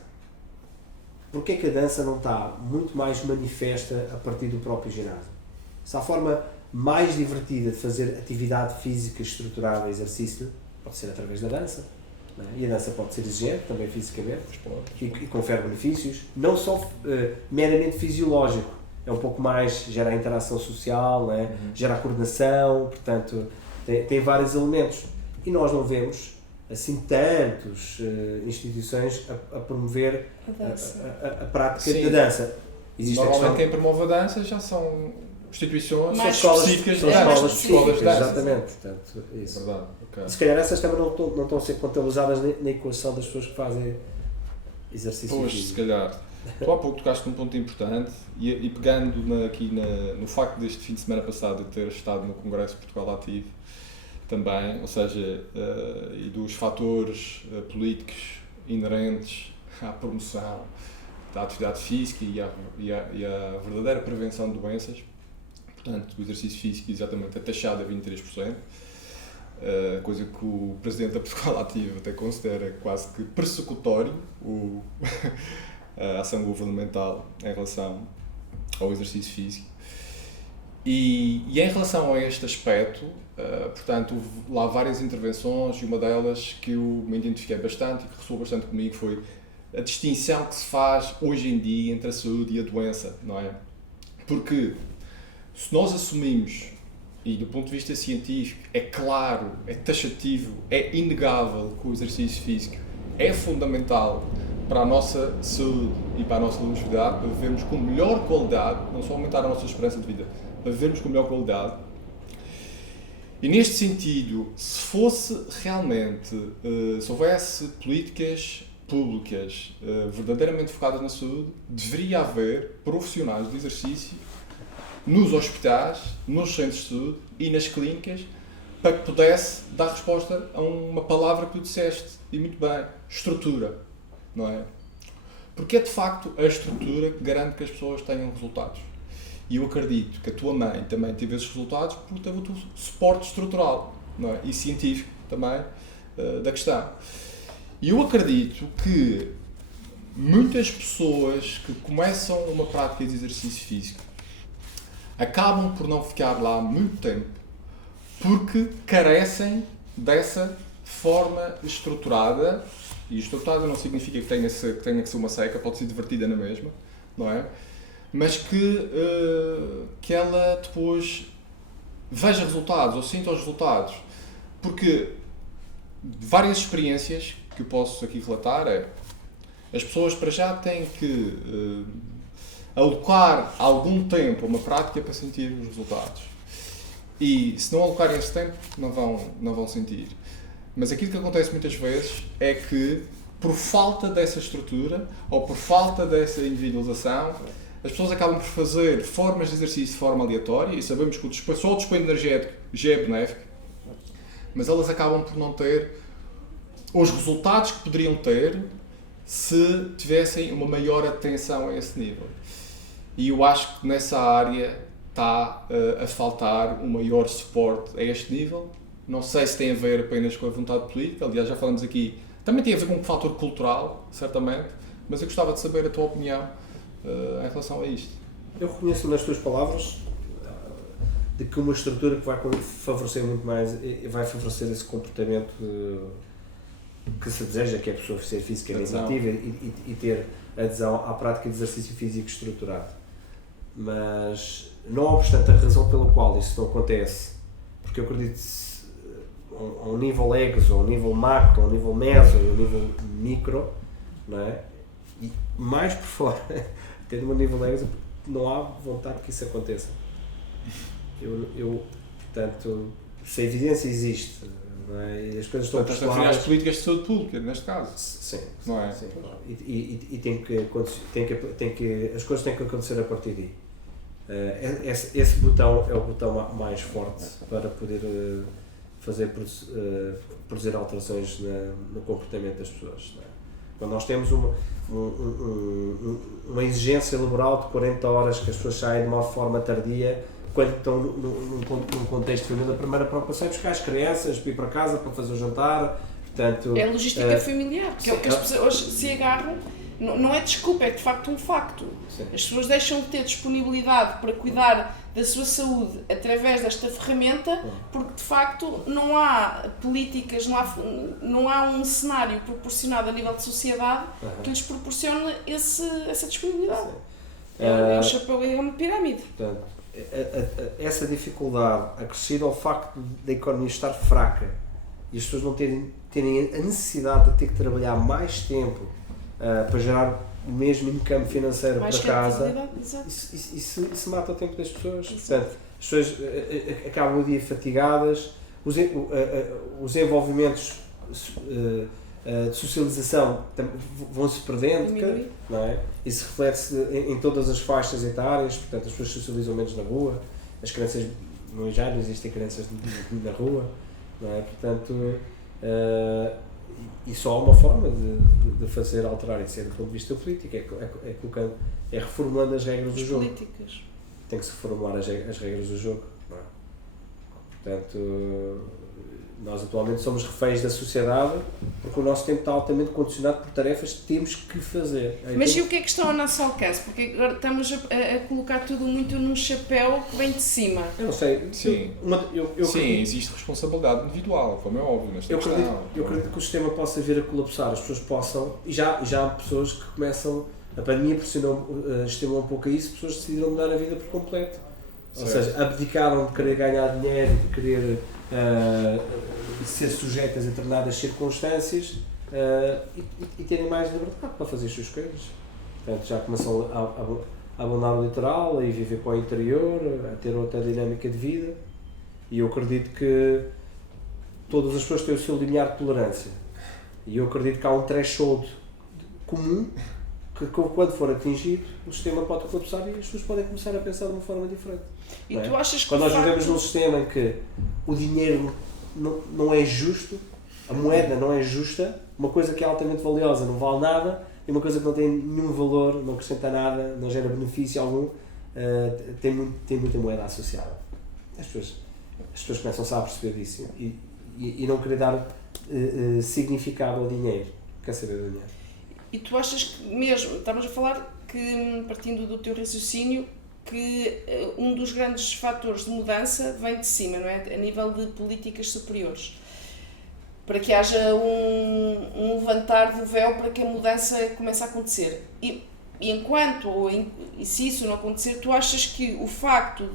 Porquê que a dança não está muito mais manifesta a partir do próprio ginásio? Se há a forma mais divertida de fazer atividade física estruturada, exercício, pode ser através da dança. Não é? E a dança pode ser exigente, também fisicamente, e confere benefícios, não só meramente fisiológico, é um pouco mais, gera a interação social, não é? Gera a coordenação, portanto, tem vários elementos. E nós não vemos assim tantas instituições a promover a prática da dança. Normalmente quem promove a dança já são instituições específicas de dança. Escolas de dança. Exatamente. Portanto, isso. Verdade. Okay. Se calhar essas também não estão a ser contabilizadas na equação das pessoas que fazem exercício físico. Se calhar. Tu há pouco tocaste num ponto importante e pegando no facto deste fim de semana passado de ter estado no Congresso de Portugal Ativo também, ou seja, e dos fatores políticos inerentes à promoção da atividade física e à verdadeira prevenção de doenças. Portanto, o exercício físico exatamente é taxado a 23%, coisa que o Presidente da Portugal Ativo até considera quase que persecutório a ação governamental em relação ao exercício físico. E em relação a este aspecto, portanto, houve lá várias intervenções e uma delas que eu me identifiquei bastante e que ressoou bastante comigo foi a distinção que se faz hoje em dia entre a saúde e a doença, não é? Porque se nós assumimos, e do ponto de vista científico, é claro, é taxativo, é inegável que o exercício físico é fundamental para a nossa saúde e para a nossa longevidade, para vivermos com melhor qualidade, não só aumentar a nossa esperança de vida, para vivermos com melhor qualidade. E neste sentido, se fosse realmente, se houvesse políticas públicas verdadeiramente focadas na saúde, deveria haver profissionais de exercício nos hospitais, nos centros de saúde e nas clínicas para que pudesse dar resposta a uma palavra que tu disseste, e muito bem, estrutura, não é? Porque é de facto a estrutura que garante que as pessoas tenham resultados. E eu acredito que a tua mãe também teve esses resultados porque teve o teu suporte estrutural, não é? E científico também da questão. E eu acredito que muitas pessoas que começam uma prática de exercício físico acabam por não ficar lá muito tempo porque carecem dessa forma estruturada, e estruturada não significa que tenha que ser uma seca, pode ser divertida na mesma, não é? Mas que ela depois veja resultados ou sinta os resultados, porque várias experiências que eu posso aqui relatar é: as pessoas para já têm que alocar algum tempo a uma prática para sentir os resultados. E se não alocarem esse tempo, não vão sentir. Mas aquilo que acontece muitas vezes é que, por falta dessa estrutura ou por falta dessa individualização, as pessoas acabam por fazer formas de exercício de forma aleatória, e sabemos que só o dispêndio energético já é benéfico, mas elas acabam por não ter os resultados que poderiam ter se tivessem uma maior atenção a esse nível. E eu acho que nessa área está a faltar um maior suporte a este nível. Não sei se tem a ver apenas com a vontade política, aliás já falamos aqui, também tem a ver com um fator cultural, certamente, mas eu gostava de saber a tua opinião em relação a isto. Eu reconheço nas tuas palavras de que uma estrutura que vai favorecer muito mais, vai favorecer esse comportamento que se deseja, que é a pessoa ser fisicamente ativa e ter adesão à prática de exercício físico estruturado. Mas, não obstante a razão pela qual isso não acontece, porque eu acredito a um nível exo, a um nível macro, a um nível meso e a um nível micro, não é? E mais por fora, tendo um nível exo, não há vontade que isso aconteça. Portanto, se a evidência existe, não é? E as coisas estão postuladas... as políticas de saúde pública, neste caso. Sim, não é? Sim. E as coisas têm que acontecer a partir daí. Esse botão é o botão mais forte para poder produzir alterações no comportamento das pessoas. Não é? Quando nós temos uma exigência laboral de 40 horas que as pessoas saem de uma forma tardia, quando estão num contexto de família, a primeira preocupação é buscar as crianças, para ir para casa, para fazer o jantar. Portanto, é a logística familiar, que é o que as pessoas se agarram. Não é desculpa, é de facto um facto. Sim. As pessoas deixam de ter disponibilidade para cuidar da sua saúde através desta ferramenta, porque de facto não há políticas, não há um cenário proporcionado a nível de sociedade que lhes proporcione essa disponibilidade. É um chapéu, é uma pirâmide. Portanto, essa dificuldade acrescida ao facto da economia estar fraca e as pessoas não terem a necessidade de ter que trabalhar mais tempo para gerar o mesmo income financeiro mais para casa, isso mata o tempo das pessoas. Portanto, as pessoas acabam o dia fatigadas, os envolvimentos de socialização vão-se perdendo, não é? Isso reflete-se em todas as faixas etárias, portanto as pessoas socializam menos na rua, as crianças já não existem crianças na rua, não é? Portanto, e só há uma forma de fazer alterar isso, do ponto de vista político, é reformulando as regras do jogo. Políticas. Tem que se reformular as regras do jogo, não é? Portanto, nós atualmente somos reféns da sociedade porque o nosso tempo está altamente condicionado por tarefas que temos que fazer. Mas e o que é que está ao nosso alcance? Porque agora estamos a colocar tudo muito num chapéu que vem de cima. Eu não sei. Sim, sim, existe responsabilidade individual, como é óbvio nesta questão. Eu acredito que o sistema possa vir a colapsar, as pessoas possam, e já há pessoas que começam, a pandemia estimulou um pouco a isso, pessoas decidiram mudar a vida por completo. Ou seja, abdicaram de querer ganhar dinheiro, de querer ser sujeitas a determinadas circunstâncias e terem mais liberdade para fazer as suas coisas. Portanto, já começam a abandonar o litoral, a ir viver para o interior, a ter outra dinâmica de vida. E eu acredito que todas as pessoas têm o seu limiar de tolerância. E eu acredito que há um threshold comum que quando for atingido, o sistema pode colapsar e as pessoas podem começar a pensar de uma forma diferente. E tu achas que quando nós vivemos num sistema em que o dinheiro não é justo, a moeda não é justa, uma coisa que é altamente valiosa não vale nada, e uma coisa que não tem nenhum valor, não acrescenta nada, não gera benefício algum, tem muita moeda associada. As pessoas começam-se a perceber disso e não querer dar significado ao dinheiro. Quer saber do dinheiro? E tu achas que mesmo, estamos a falar que, partindo do teu raciocínio, que um dos grandes fatores de mudança vem de cima, não é? A nível de políticas superiores. Para que haja um levantar do véu para que a mudança comece a acontecer. E se isso não acontecer, tu achas que o facto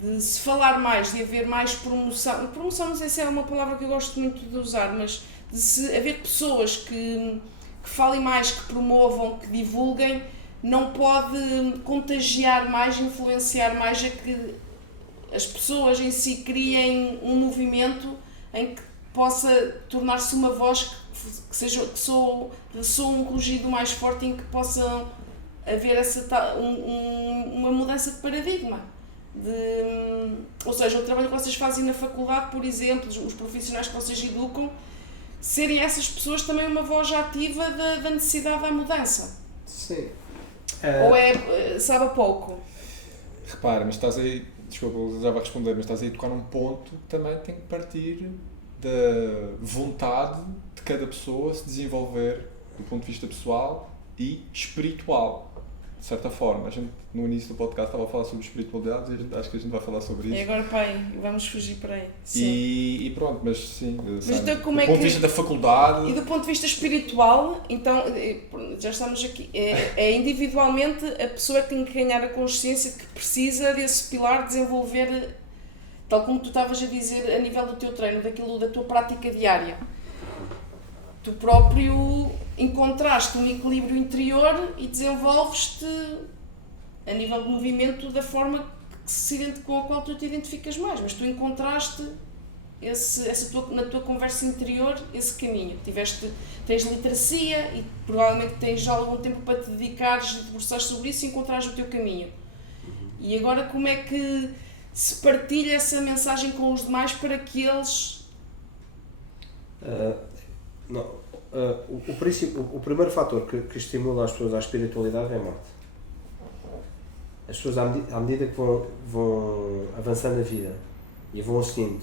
de se falar mais, de haver mais promoção, não sei se é uma palavra que eu gosto muito de usar, mas de se haver pessoas que falem mais, que promovam, que divulguem, não pode contagiar mais, influenciar mais a que as pessoas em si criem um movimento em que possa tornar-se uma voz que soe um rugido mais forte, em que possa haver uma mudança de paradigma. Ou seja, o trabalho que vocês fazem na faculdade, por exemplo, os profissionais que vocês educam, serem essas pessoas também uma voz ativa da necessidade da mudança. Sim. Ou sabe a pouco? Repara, mas estás aí, desculpa, já vai responder, mas estás aí a tocar num ponto que também tem que partir da vontade de cada pessoa se desenvolver do ponto de vista pessoal e espiritual. De certa forma, a gente no início do podcast estava a falar sobre espiritualidade e acho que a gente vai falar sobre isso. E agora, pai, vamos fugir para aí. E pronto, mas sim, mas então, do ponto de vista da faculdade... E do ponto de vista espiritual, então, já estamos aqui, é individualmente a pessoa que tem que ganhar a consciência de que precisa desse pilar desenvolver, tal como tu estavas a dizer, a nível do teu treino, da tua prática diária. Tu próprio encontraste um equilíbrio interior e desenvolves-te a nível de movimento da forma com a qual tu te identificas mais, mas tu encontraste na tua conversa interior esse caminho. Tens literacia e provavelmente tens já algum tempo para te dedicares e debruçares sobre isso e encontrares o teu caminho. E agora como é que se partilha essa mensagem com os demais para que eles... O primeiro fator que estimula as pessoas à espiritualidade é a morte. As pessoas, à medida que vão avançando na vida e vão assistindo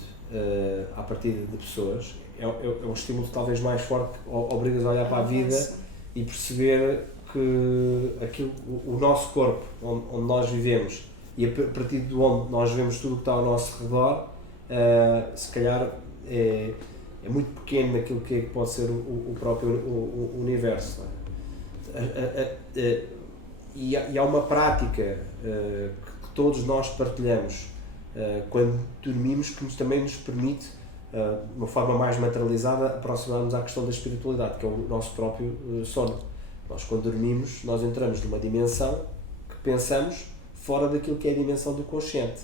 à partida de pessoas, é um estímulo talvez mais forte que obrigas a olhar para a vida e perceber que o nosso corpo, onde nós vivemos, e a partir de onde nós vemos tudo o que está ao nosso redor, se calhar é muito pequeno naquilo que pode ser o próprio universo. E há uma prática que todos nós partilhamos quando dormimos, que também nos permite, de uma forma mais materializada, aproximarmos à questão da espiritualidade, que é o nosso próprio sono. Nós, quando dormimos, nós entramos numa dimensão que pensamos fora daquilo que é a dimensão do consciente.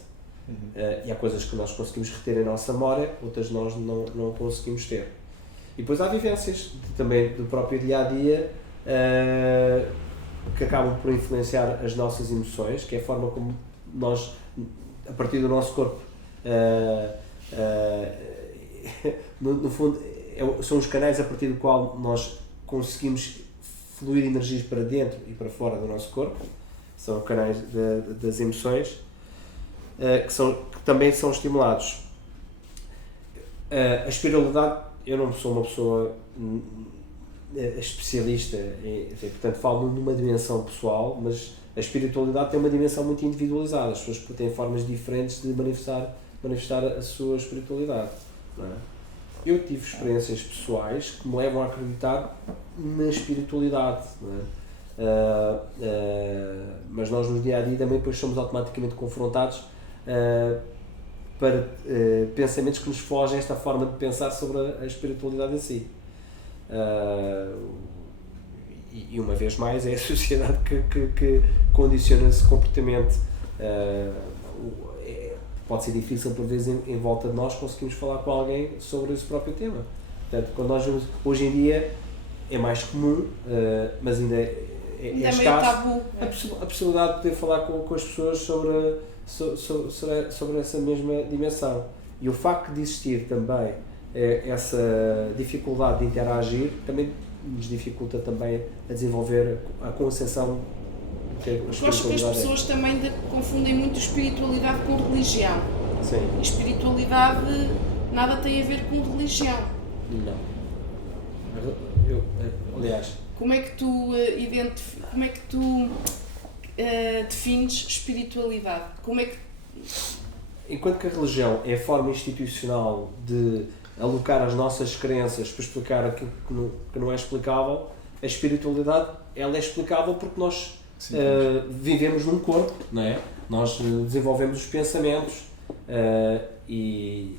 E há coisas que nós conseguimos reter em nossa memória, outras nós não conseguimos ter. E depois há vivências também do próprio dia-a-dia que acabam por influenciar as nossas emoções, que é a forma como nós, a partir do nosso corpo, no fundo, são os canais a partir do qual nós conseguimos fluir energias para dentro e para fora do nosso corpo, são canais das emoções, que também são estimulados. A espiritualidade, eu não sou uma pessoa especialista, portanto falo numa dimensão pessoal, mas a espiritualidade tem uma dimensão muito individualizada, as pessoas têm formas diferentes de manifestar a sua espiritualidade, não é? Eu tive experiências pessoais que me levam a acreditar na espiritualidade, não é? Mas nós no dia-a-dia também depois somos automaticamente confrontados para pensamentos que nos fogem esta forma de pensar sobre a espiritualidade em si. E uma vez mais é a sociedade que condiciona esse comportamento. Pode ser difícil por vezes em volta de nós conseguirmos falar com alguém sobre esse próprio tema. Portanto, quando nós vemos, hoje em dia é mais comum, mas ainda é escasso a possibilidade de poder falar com as pessoas sobre essa mesma dimensão. E o facto de existir também essa dificuldade de interagir também nos dificulta também a desenvolver a concepção. Eu acho que as pessoas também confundem muito espiritualidade com religião. Sim. E espiritualidade nada tem a ver com religião. Não. Aliás, como é que tu defines espiritualidade? Enquanto que a religião é a forma institucional de alocar as nossas crenças para explicar aquilo que não é explicável, a espiritualidade ela é explicável porque nós vivemos num corpo, não é? Nós desenvolvemos os pensamentos e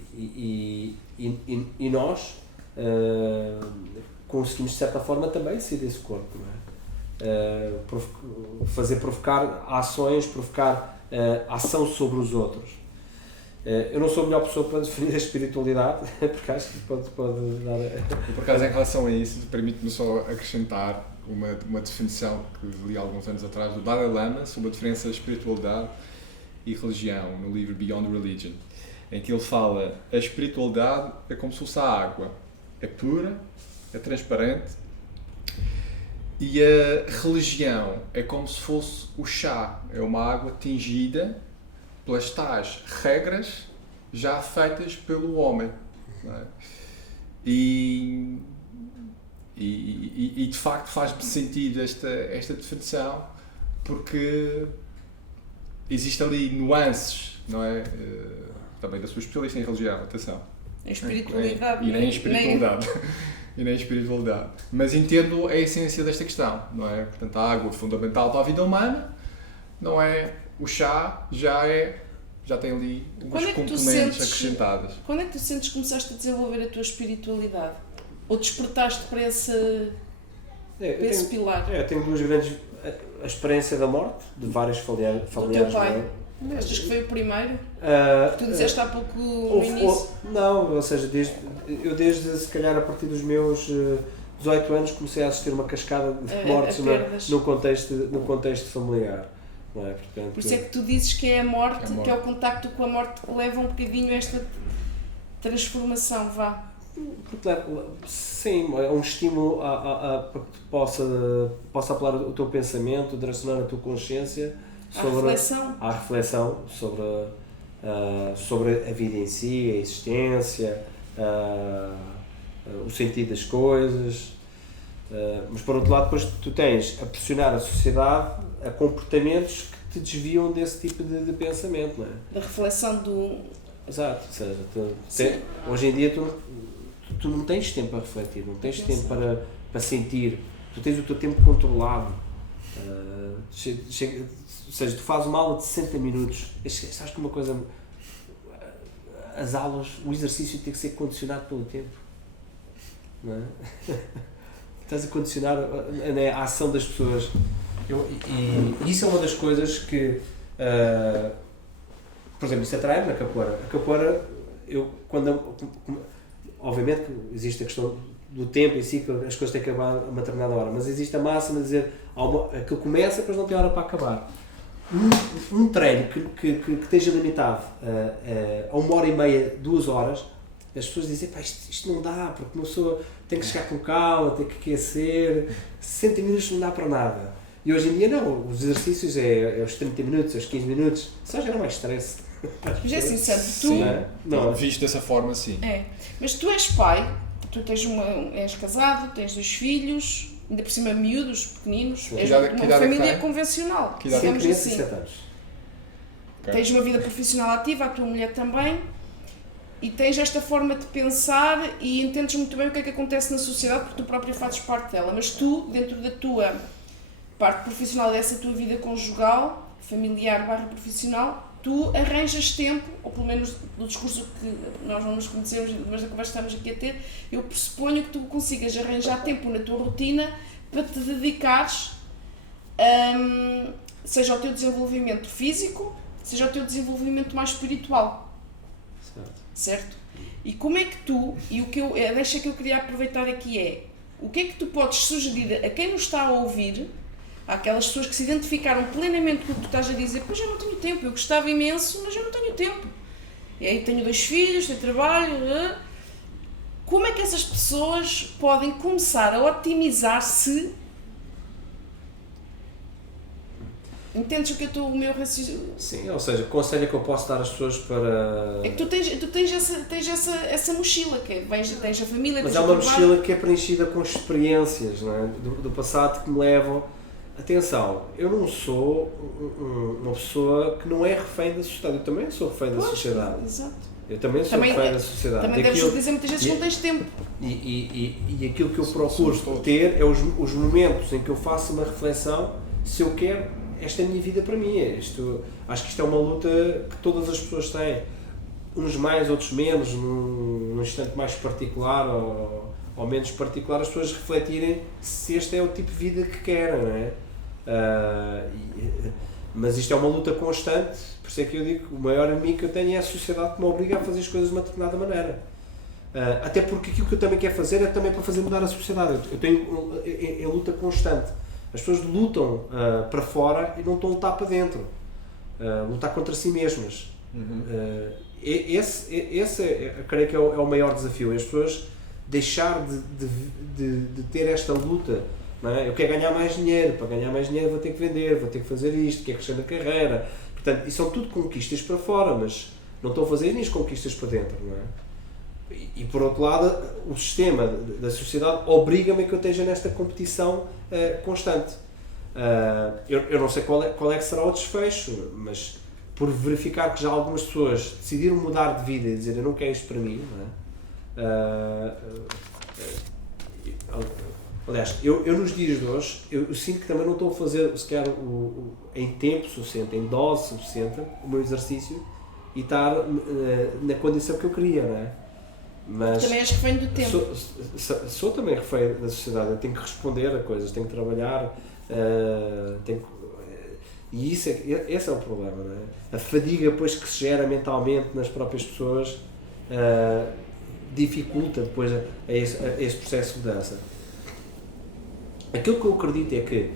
nós conseguimos de certa forma também sair desse corpo, não é? Fazer provocar ações, provocar ação sobre os outros. Eu não sou a melhor pessoa para definir a espiritualidade, porque acho que pode dar... E por acaso, em relação a isso, permite-me só acrescentar uma definição que li há alguns anos atrás do Dalai Lama sobre a diferença de espiritualidade e religião, no livro Beyond Religion, em que ele fala: a espiritualidade é como se fosse a água, é pura, é transparente, e a religião é como se fosse o chá, é uma água tingida pelas tais regras já feitas pelo homem, não é? E de facto faz-me sentido esta definição, porque existem ali nuances, não é? Também da sua especialista em religião, atenção. Em espiritualidade. E nem em espiritualidade. E nem espiritualidade. Mas entendo a essência desta questão, não é? Portanto, a água é fundamental para a vida humana, não é? O chá já tem ali umas componentes acrescentadas. Quando é que tu sentes que começaste a desenvolver a tua espiritualidade? Ou despertaste para esse pilar? Eu tenho duas grandes... A experiência da morte, de vários familiares. Do teu pai? Achas que foi o primeiro? Tu disseste há pouco no início? Não, ou seja, desde se calhar a partir dos meus 18 anos comecei a assistir uma cascada de mortes no contexto familiar. Não é? Portanto, por isso é que tu dizes que é a morte, que é o contacto com a morte que leva um bocadinho a esta transformação, vá. Sim, é um estímulo para que tu possa apelar o teu pensamento, direcionar a tua consciência à reflexão sobre a vida em si, a existência, o sentido das coisas. Mas por outro lado, depois tu tens a pressionar a sociedade a comportamentos que te desviam desse tipo de pensamento, não é? Da reflexão do... Exato, ou seja, hoje em dia tu não tens tempo para refletir, não tens tempo para sentir, tu tens o teu tempo controlado. Ou seja, tu fazes uma aula de 60 minutos, sabes que uma coisa, as aulas, o exercício tem que ser condicionado pelo tempo, não é? Estás a condicionar a ação das pessoas. E isso é uma das coisas que, por exemplo, isso atrai-me na capoeira. A capoeira, obviamente que existe a questão do tempo em si, que as coisas têm que acabar a uma determinada hora, mas existe a máxima de dizer aquilo começa e depois não tem hora para acabar. Um treino que esteja limitado a 1h30, 2 horas, as pessoas dizem: pá, isto não dá, porque uma pessoa tem que chegar com calma, tem que aquecer, 60 minutos não dá para nada. E hoje em dia não, os exercícios é os 30 minutos, os 15 minutos, só gera mais stress. Mas é sincero, não, visto dessa forma, sim. Mas tu és pai, tu és casado, tens 2 filhos, ainda por cima miúdos, pequeninos, és uma família convencional, digamos assim. 7 anos. Okay. Tens uma vida profissional ativa, a tua mulher também, e tens esta forma de pensar e entendes muito bem o que é que acontece na sociedade, porque tu próprio fazes parte dela, mas tu, dentro da tua parte profissional, dessa tua vida conjugal, familiar / profissional, tu arranjas tempo, ou pelo menos do discurso que nós não nos conhecemos, mas da conversa que estamos aqui a ter, eu pressuponho que tu consigas arranjar tempo na tua rotina para te dedicares, seja ao teu desenvolvimento físico, seja ao teu desenvolvimento mais espiritual. Certo? E como é que tu, deixa que eu queria aproveitar aqui o que é que tu podes sugerir a quem nos está a ouvir, àquelas pessoas que se identificaram plenamente com o que tu estás a dizer: pois eu não tenho tempo, eu gostava imenso, mas eu não tenho tempo. E aí tenho 2 filhos, tenho trabalho. Como é que essas pessoas podem começar a otimizar-se? Entendes o meu raciocínio? Sim, ou seja, o conselho que eu posso dar às pessoas para... É que tu tens essa mochila, que tens a família, mas tens é uma mochila que é preenchida com experiências, não é? do passado que me levam... Atenção, eu não sou uma pessoa que não é refém da sociedade, eu também sou refém da sociedade. Exato. Eu também sou refém da sociedade. Também deves dizer muitas vezes que não tens tempo. E aquilo que eu procuro ter é os momentos em que eu faço uma reflexão, se eu quero, esta é a minha vida para mim. Acho que isto é uma luta que todas as pessoas têm, uns mais, outros menos, num instante mais particular ou menos particular, as pessoas refletirem se este é o tipo de vida que querem, não é? Mas isto é uma luta constante, por isso é que eu digo que o maior inimigo que eu tenho é a sociedade que me obriga a fazer as coisas de uma determinada maneira. Até porque aquilo que eu também quero fazer é também para fazer mudar a sociedade. Eu tenho é luta constante. As pessoas lutam para fora e não estão a lutar para dentro. Lutar contra si mesmas. Esse eu creio que é o maior desafio. As pessoas deixar de ter esta luta. Não é? Eu quero ganhar mais dinheiro. Para ganhar mais dinheiro vou ter que vender, vou ter que fazer isto, quero crescer na carreira. Portanto, isso são tudo conquistas para fora, mas não estou a fazer nem as conquistas para dentro. Não é? E por outro lado, o sistema da sociedade obriga-me a que eu esteja nesta competição constante. Eu não sei qual é que será o desfecho, mas por verificar que já algumas pessoas decidiram mudar de vida e dizer eu não quero isto para mim, não é? Aliás, eu nos dias de hoje, eu sinto que também não estou a fazer sequer em tempo suficiente, em dose suficiente, o meu exercício e estar na condição que eu queria, não é? Mas também és refém do tempo. Sou também refém da sociedade, eu tenho que responder a coisas, tenho que trabalhar, e esse é o problema, não é? A fadiga depois que se gera mentalmente nas próprias pessoas dificulta depois esse processo de mudança. Aquilo que eu acredito é que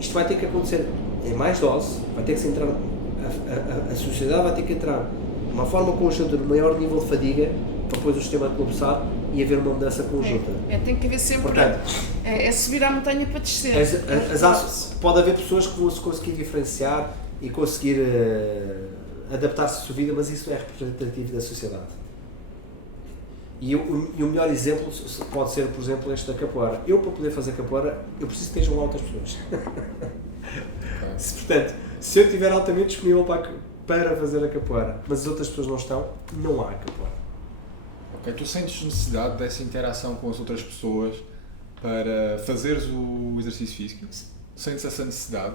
isto vai ter que acontecer em mais dose, vai ter que se entrar, a sociedade vai ter que entrar de uma forma conjunta no maior nível de fadiga para depois o sistema colapsar e haver uma mudança conjunta. Tem que haver sempre. Portanto, é subir à montanha para descer. Pode haver pessoas que vão se conseguir diferenciar e conseguir adaptar-se à sua vida, mas isso não é representativo da sociedade. E o melhor exemplo pode ser, por exemplo, este da capoeira. Eu, para poder fazer capoeira, eu preciso que estejam lá outras pessoas. Portanto, se eu estiver altamente disponível para fazer a capoeira, mas as outras pessoas não estão, não há capoeira. Ok, tu sentes necessidade dessa interação com as outras pessoas para fazeres o exercício físico? Sentes essa necessidade?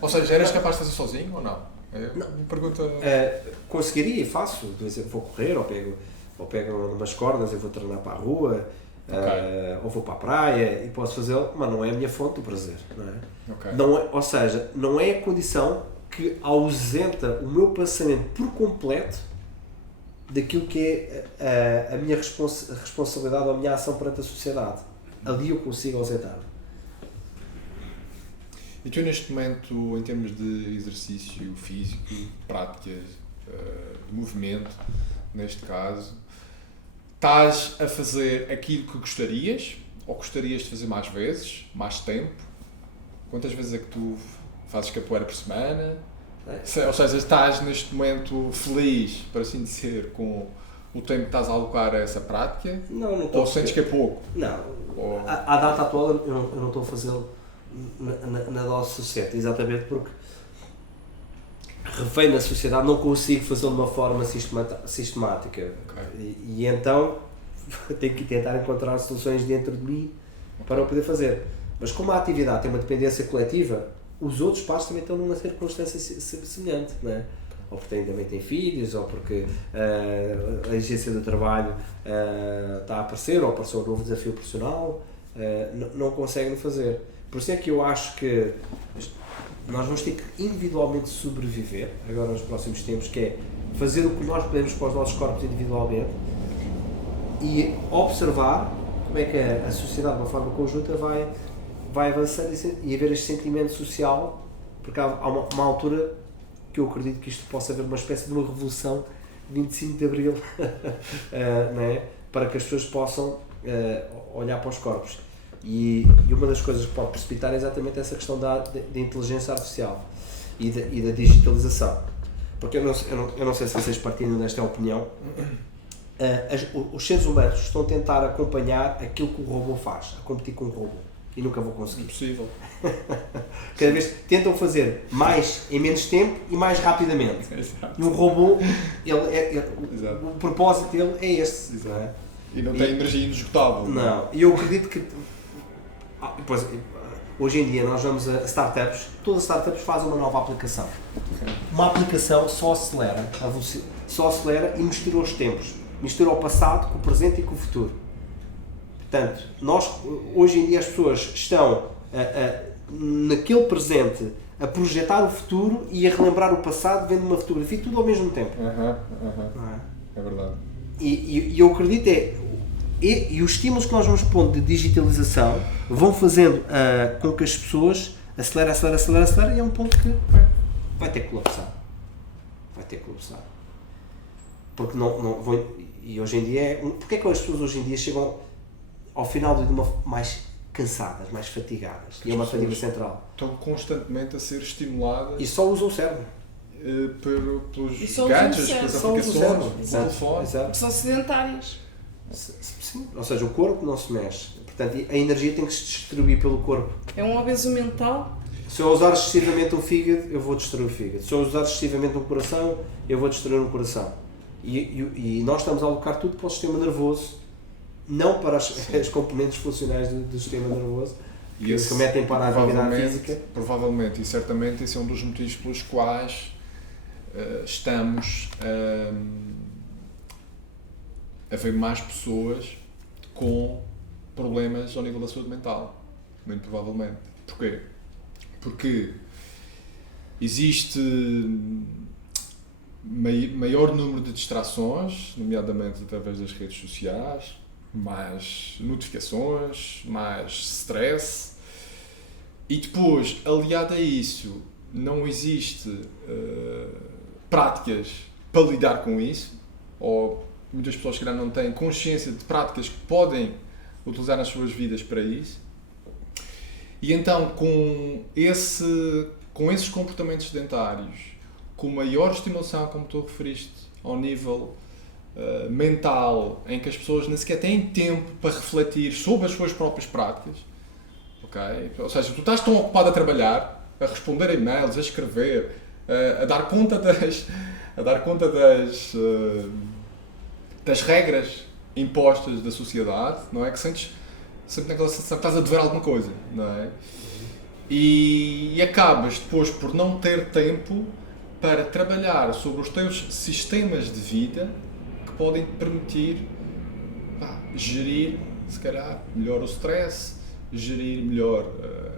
Ou seja, eras capaz de fazer sozinho ou não? Não. Pergunta... Conseguiria e faço. Vou correr ou pego umas cordas e vou treinar para a rua, ou vou para a praia e posso fazê-lo, mas não é a minha fonte do prazer. Não é? Okay. Ou seja, não é a condição que ausenta o meu pensamento por completo daquilo que é a minha responsabilidade ou a minha ação perante a sociedade. Ali eu consigo ausentar. E tu neste momento, em termos de exercício físico, práticas de movimento, neste caso, estás a fazer aquilo que gostarias ou gostarias de fazer mais vezes, mais tempo? Quantas vezes é que tu fazes capoeira por semana? Ou seja, estás neste momento feliz, por assim dizer, com o tempo que estás a alocar a essa prática? Não estou. Ou sentes que é pouco? Não. À data atual eu não estou a fazê-lo na dose suficiente, exatamente porque refém na sociedade não consigo fazê-lo de uma forma sistemática. Okay. E então tenho que tentar encontrar soluções dentro de mim para eu poder fazer. Mas como a atividade tem uma dependência coletiva, os outros pais também estão numa circunstância semelhante, não é? Ou porque também têm filhos, ou porque a agência do trabalho está a aparecer, ou apareceu um novo desafio profissional, não conseguem fazer. Por isso é que eu acho que nós vamos ter que individualmente sobreviver, agora nos próximos tempos, que é fazer o que nós podemos para os nossos corpos individualmente e observar como é que a sociedade, de uma forma conjunta, vai avançando e haver este sentimento social, porque há uma altura que eu acredito que isto possa haver uma espécie de uma revolução 25 de Abril, não é? Para que as pessoas possam olhar para os corpos. E uma das coisas que pode precipitar é exatamente essa questão da inteligência artificial e da digitalização. Porque eu não sei se vocês partilham desta opinião, os seres humanos estão a tentar acompanhar aquilo que o robô faz, a competir com o robô. E nunca vou conseguir. Impossível. Cada vez tentam fazer mais em menos tempo e mais rapidamente. Exato. E o robô, o propósito dele é esse. Não é? E não tem energia inesgotável. Não. E eu acredito que... Pois, Hoje em dia nós vamos a startups, todas as startups fazem uma nova aplicação. Uma aplicação só acelera a velocidade, só acelera e mistura os tempos. Mistura o passado com o presente e com o futuro. Portanto, hoje em dia as pessoas estão naquele presente a projetar o futuro e a relembrar o passado vendo uma fotografia, tudo ao mesmo tempo. Não é? É verdade. E eu acredito e os estímulos que nós vamos pondo de digitalização vão fazendo com que as pessoas acelera e é um ponto que vai ter que colapsar. Porque não vão, e hoje em dia porque é que as pessoas hoje em dia chegam ao final do dia mais cansadas, mais fatigadas? E é uma fadiga central. Estão constantemente a ser estimuladas E só usam o cérebro. pelos gadgets, pelas aplicações, pelo telefone. Exato. São sedentários. Sim. Ou seja, o corpo não se mexe. Portanto, a energia tem que se distribuir pelo corpo. É um obeso mental. Se eu usar excessivamente um fígado, eu vou destruir o fígado. Se eu usar excessivamente um coração, eu vou destruir um coração. E nós estamos a alocar tudo para o sistema nervoso, não para as componentes funcionais do sistema nervoso, que se remetem para a atividade física. Provavelmente e certamente esse é um dos motivos pelos quais estamos a ver mais pessoas com problemas ao nível da saúde mental. Muito provavelmente. Porquê? Porque existe maior número de distrações, nomeadamente através das redes sociais, mais notificações, mais stress, e depois, aliado a isso, não existe práticas para lidar com isso, ou muitas pessoas que não têm consciência de práticas que podem utilizar nas suas vidas para isso. E então, com esses comportamentos sedentários, com maior estimulação, como tu referiste, ao nível mental, em que as pessoas nem sequer têm tempo para refletir sobre as suas próprias práticas, okay? Ou seja, tu estás tão ocupado a trabalhar, a responder a e-mails, a escrever, a dar conta das regras impostas da sociedade, não é? Que sentes sempre naquela sensação que estás a dever alguma coisa, não é? E acabas depois por não ter tempo para trabalhar sobre os teus sistemas de vida que podem te permitir gerir, se calhar, melhor o stress, gerir melhor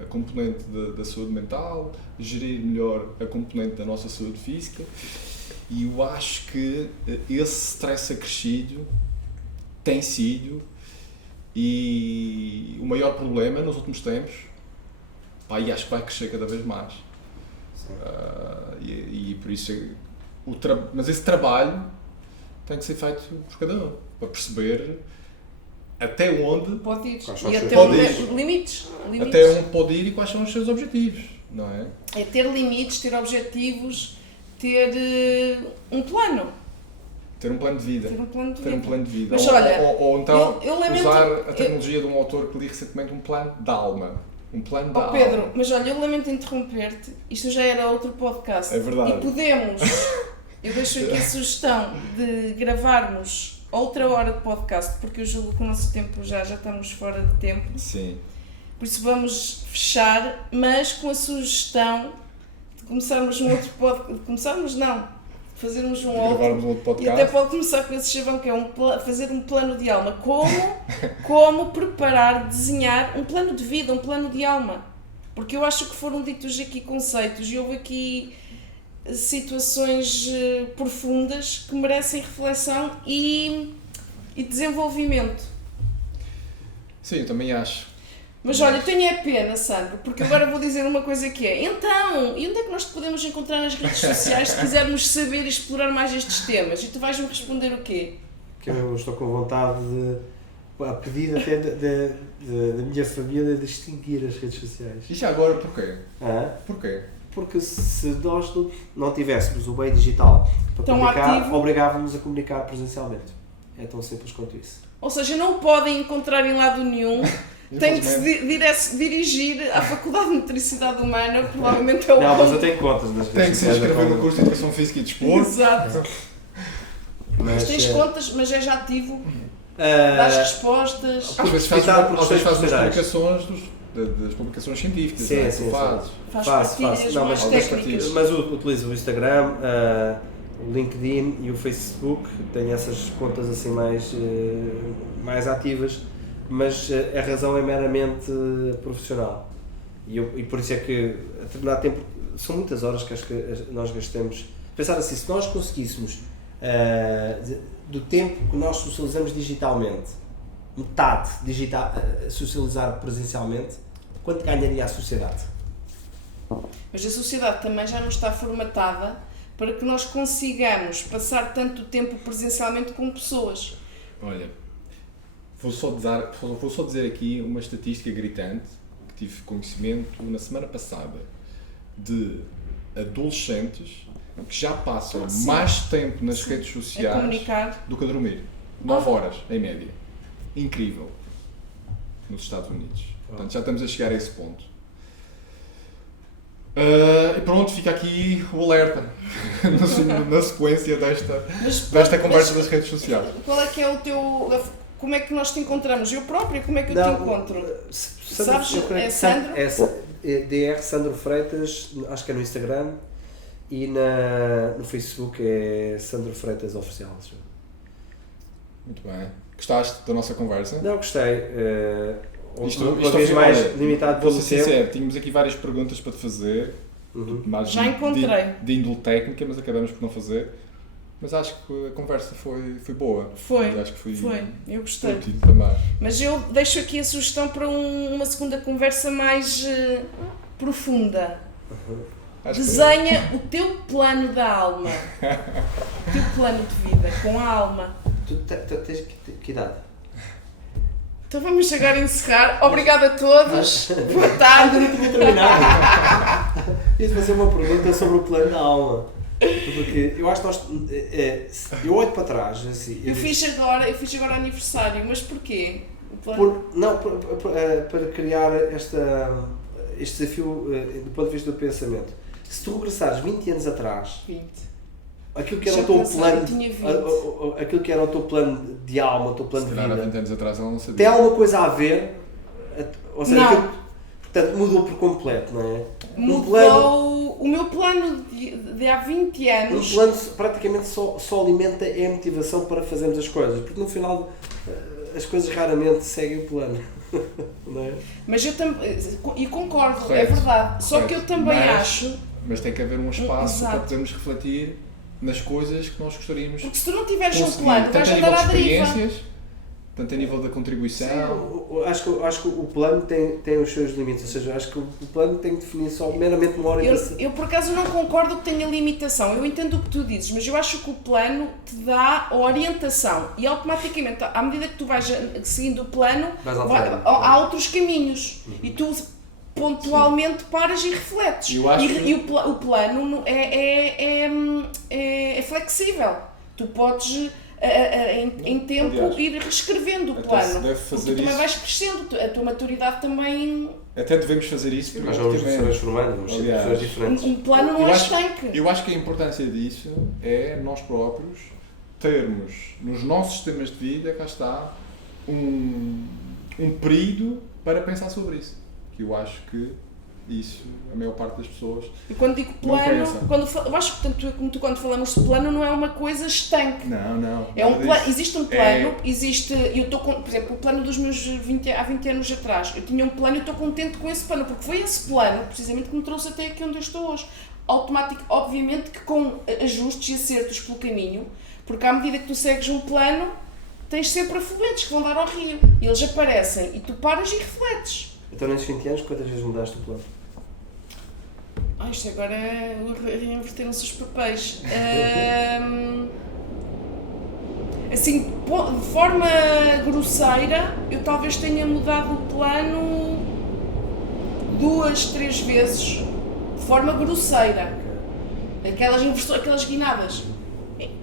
a componente da saúde mental, gerir melhor a componente da nossa saúde física. E eu acho que esse stress acrescido tem sido o maior problema nos últimos tempos, e acho que vai crescer cada vez mais. E por isso mas esse trabalho tem que ser feito por cada um, para perceber até onde pode ir. E até limites. Até onde pode ir e quais são os seus objetivos, não é? É ter limites, ter objetivos, ter um plano. Ter um plano de vida. Mas olha, ou então eu lamento, usar a tecnologia de um autor que li recentemente, um plano de alma. Um plano de alma. Pedro, mas olha, eu lamento interromper-te, isto já era outro podcast. É verdade. E podemos, eu deixo aqui a sugestão de gravarmos outra hora de podcast, porque eu julgo que o nosso tempo já estamos fora de tempo. Sim. Por isso vamos fechar, mas com a sugestão de começarmos um outro podcast. Fazermos um outro podcast. E até pode começar com esse chavão que é fazer um plano de alma. Como preparar, desenhar um plano de vida, um plano de alma. Porque eu acho que foram ditos aqui conceitos e houve aqui situações profundas que merecem reflexão e desenvolvimento. Sim, eu também acho. Mas olha, tenho a pena, Sandro, porque agora vou dizer uma coisa que é, então, e onde é que nós te podemos encontrar nas redes sociais se quisermos saber e explorar mais estes temas? E tu vais-me responder o quê? Que eu estou com vontade a pedir até da minha família de extinguir as redes sociais. E já agora porquê? Porquê? Porque se nós não tivéssemos o meio digital para comunicar, obrigávamos a comunicar presencialmente. É tão simples quanto isso. Ou seja, não o podem encontrar em lado nenhum. Tem que se dirigir à Faculdade de Motricidade Humana, provavelmente é o Não, mas eu tenho contas nas redes sociais. Tem que se inscrever no curso de Educação Física e Desporto. Exato. Mas tens contas, mas és ativo, dás respostas. Às vezes fazes as publicações das publicações científicas, Sim, não é? sim, Tu fazes. Faz Faço. partilhas Não, mais mas- técnicas. Mas utilizo o Instagram, o LinkedIn e o Facebook. Tenho essas contas assim mais ativas, mas a razão é meramente profissional. E por isso é que, a determinado tempo, são muitas horas que acho que nós gastamos. Pensar assim, se nós conseguíssemos, do tempo que nós socializamos digitalmente, metade socializar presencialmente, quanto ganharia a sociedade? Mas a sociedade também já não está formatada para que nós consigamos passar tanto tempo presencialmente com pessoas. Olha, vou só dizer aqui uma estatística gritante que tive conhecimento na semana passada de adolescentes que já passam Sim. mais tempo nas redes A sociais comunicar. do que a dormir. 9 horas, em média. Incrível. Nos Estados Unidos. Portanto, já estamos a chegar a esse ponto. E pronto, fica aqui o alerta na sequência desta conversa das redes sociais. Qual é que é o teu... Como é que nós te encontramos? Eu própria, como é que eu te encontro? Sabes? Eu creio É que Sandro? É DR Sandro Freitas, acho que é no Instagram, e no Facebook é Sandro Freitas Oficial. Muito bem. Gostaste da nossa conversa? Não, gostei. Uma Isto vez mais olha, limitado vou pelo ser tempo. sincero, tínhamos aqui várias perguntas para te fazer, mais Já encontrei. de índole técnica, mas acabamos por não fazer. Mas acho que a conversa foi boa. Foi, Mas acho que foi. Eu gostei. útil também. Mas eu deixo aqui a sugestão para uma segunda conversa mais profunda. Acho que- Desenha o teu plano da alma. O teu plano de vida, com a alma. Tu tens que idade? Então vamos chegar a encerrar. Obrigada a todos. Boa tarde. não tinha terminado. Ia-te fazer uma pergunta sobre o plano da alma. Porque eu acho que nós. Eu olho para trás, assim. Eu fiz agora aniversário, mas porquê? O plano... Para criar este desafio do ponto de vista do pensamento. Se tu regressares 20 anos atrás, 20. aquilo que era Já o teu pensei, plano, eu tinha 20. aquilo que era o teu plano de alma, o teu plano Se de calhar há vida, 20 anos atrás ela não sabia. tem alguma coisa a ver? Ou seja, Não. aquilo, portanto, mudou por completo, não é? Mudou o meu plano de há 20 Um anos. plano praticamente só alimenta a motivação para fazermos as coisas, porque no final as coisas raramente seguem o plano. Não é? Mas eu também. E concordo, Correto, é verdade. Só que eu correto. também Mas- acho. Mas tem que haver um espaço Exato. para podermos refletir nas coisas que nós gostaríamos Porque se tu não tiveres um conseguir, plano, tanto vais a nível andar de à deriva. experiências, tanto a nível da contribuição. Acho que o plano tem os seus limites, ou seja, acho que o plano tem que definir só meramente uma orientação. Eu por acaso não concordo que tenha limitação. Eu entendo o que tu dizes, mas eu acho que o plano te dá a orientação e automaticamente, à medida que tu vais seguindo o plano, Vais alterando. há outros caminhos e tu pontualmente paras e refletes. Eu acho que- E o plano é flexível. Tu podes em tempo Aliás, ir reescrevendo o até plano. se deve Porque fazer tu também isso. vais crescendo, a tua maturidade também. Até devemos fazer isso Nós vamos nos preventivamente. transformando, vamos ser Aliás, pessoas diferentes. Um plano não Eu é acho- estanque. Eu acho que a importância disso é nós próprios termos nos nossos sistemas de vida, cá está, um período para pensar sobre isso. Que eu acho que isso, a maior parte das pessoas. E quando digo Não plano, pensa. eu acho que quando falamos de plano não é uma coisa estanque. Não. É um nada plano, disso. existe um plano, eu estou com, por exemplo, o plano dos meus há 20 anos atrás, eu tinha um plano e eu estou contente com esse plano, porque foi esse plano, precisamente, que me trouxe até aqui onde eu estou hoje. Obviamente que com ajustes e acertos pelo caminho, porque à medida que tu segues um plano, tens sempre afluentes que vão dar ao rio, e eles aparecem, e tu paras e refletes. Então, nesses 20 anos, quantas vezes mudaste o plano? Isto agora reinverteram-se os papéis. Assim, de forma grosseira, eu talvez tenha mudado o plano 2, 3 vezes. De forma grosseira. Aquelas guinadas.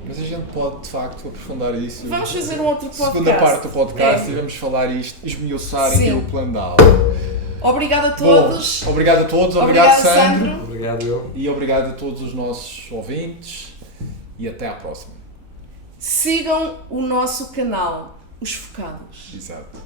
Mas a gente pode, de facto, aprofundar isso. Vamos fazer um outro podcast. Segunda parte do podcast É. e vamos falar isto, esmiuçar Sim. e ter o plano da aula. Obrigada a todos. Bom, obrigado a todos, Obrigado, obrigado Sandro. Obrigado, eu. E obrigado a todos os nossos ouvintes e até à próxima. Sigam o nosso canal, Os Focados. Exato.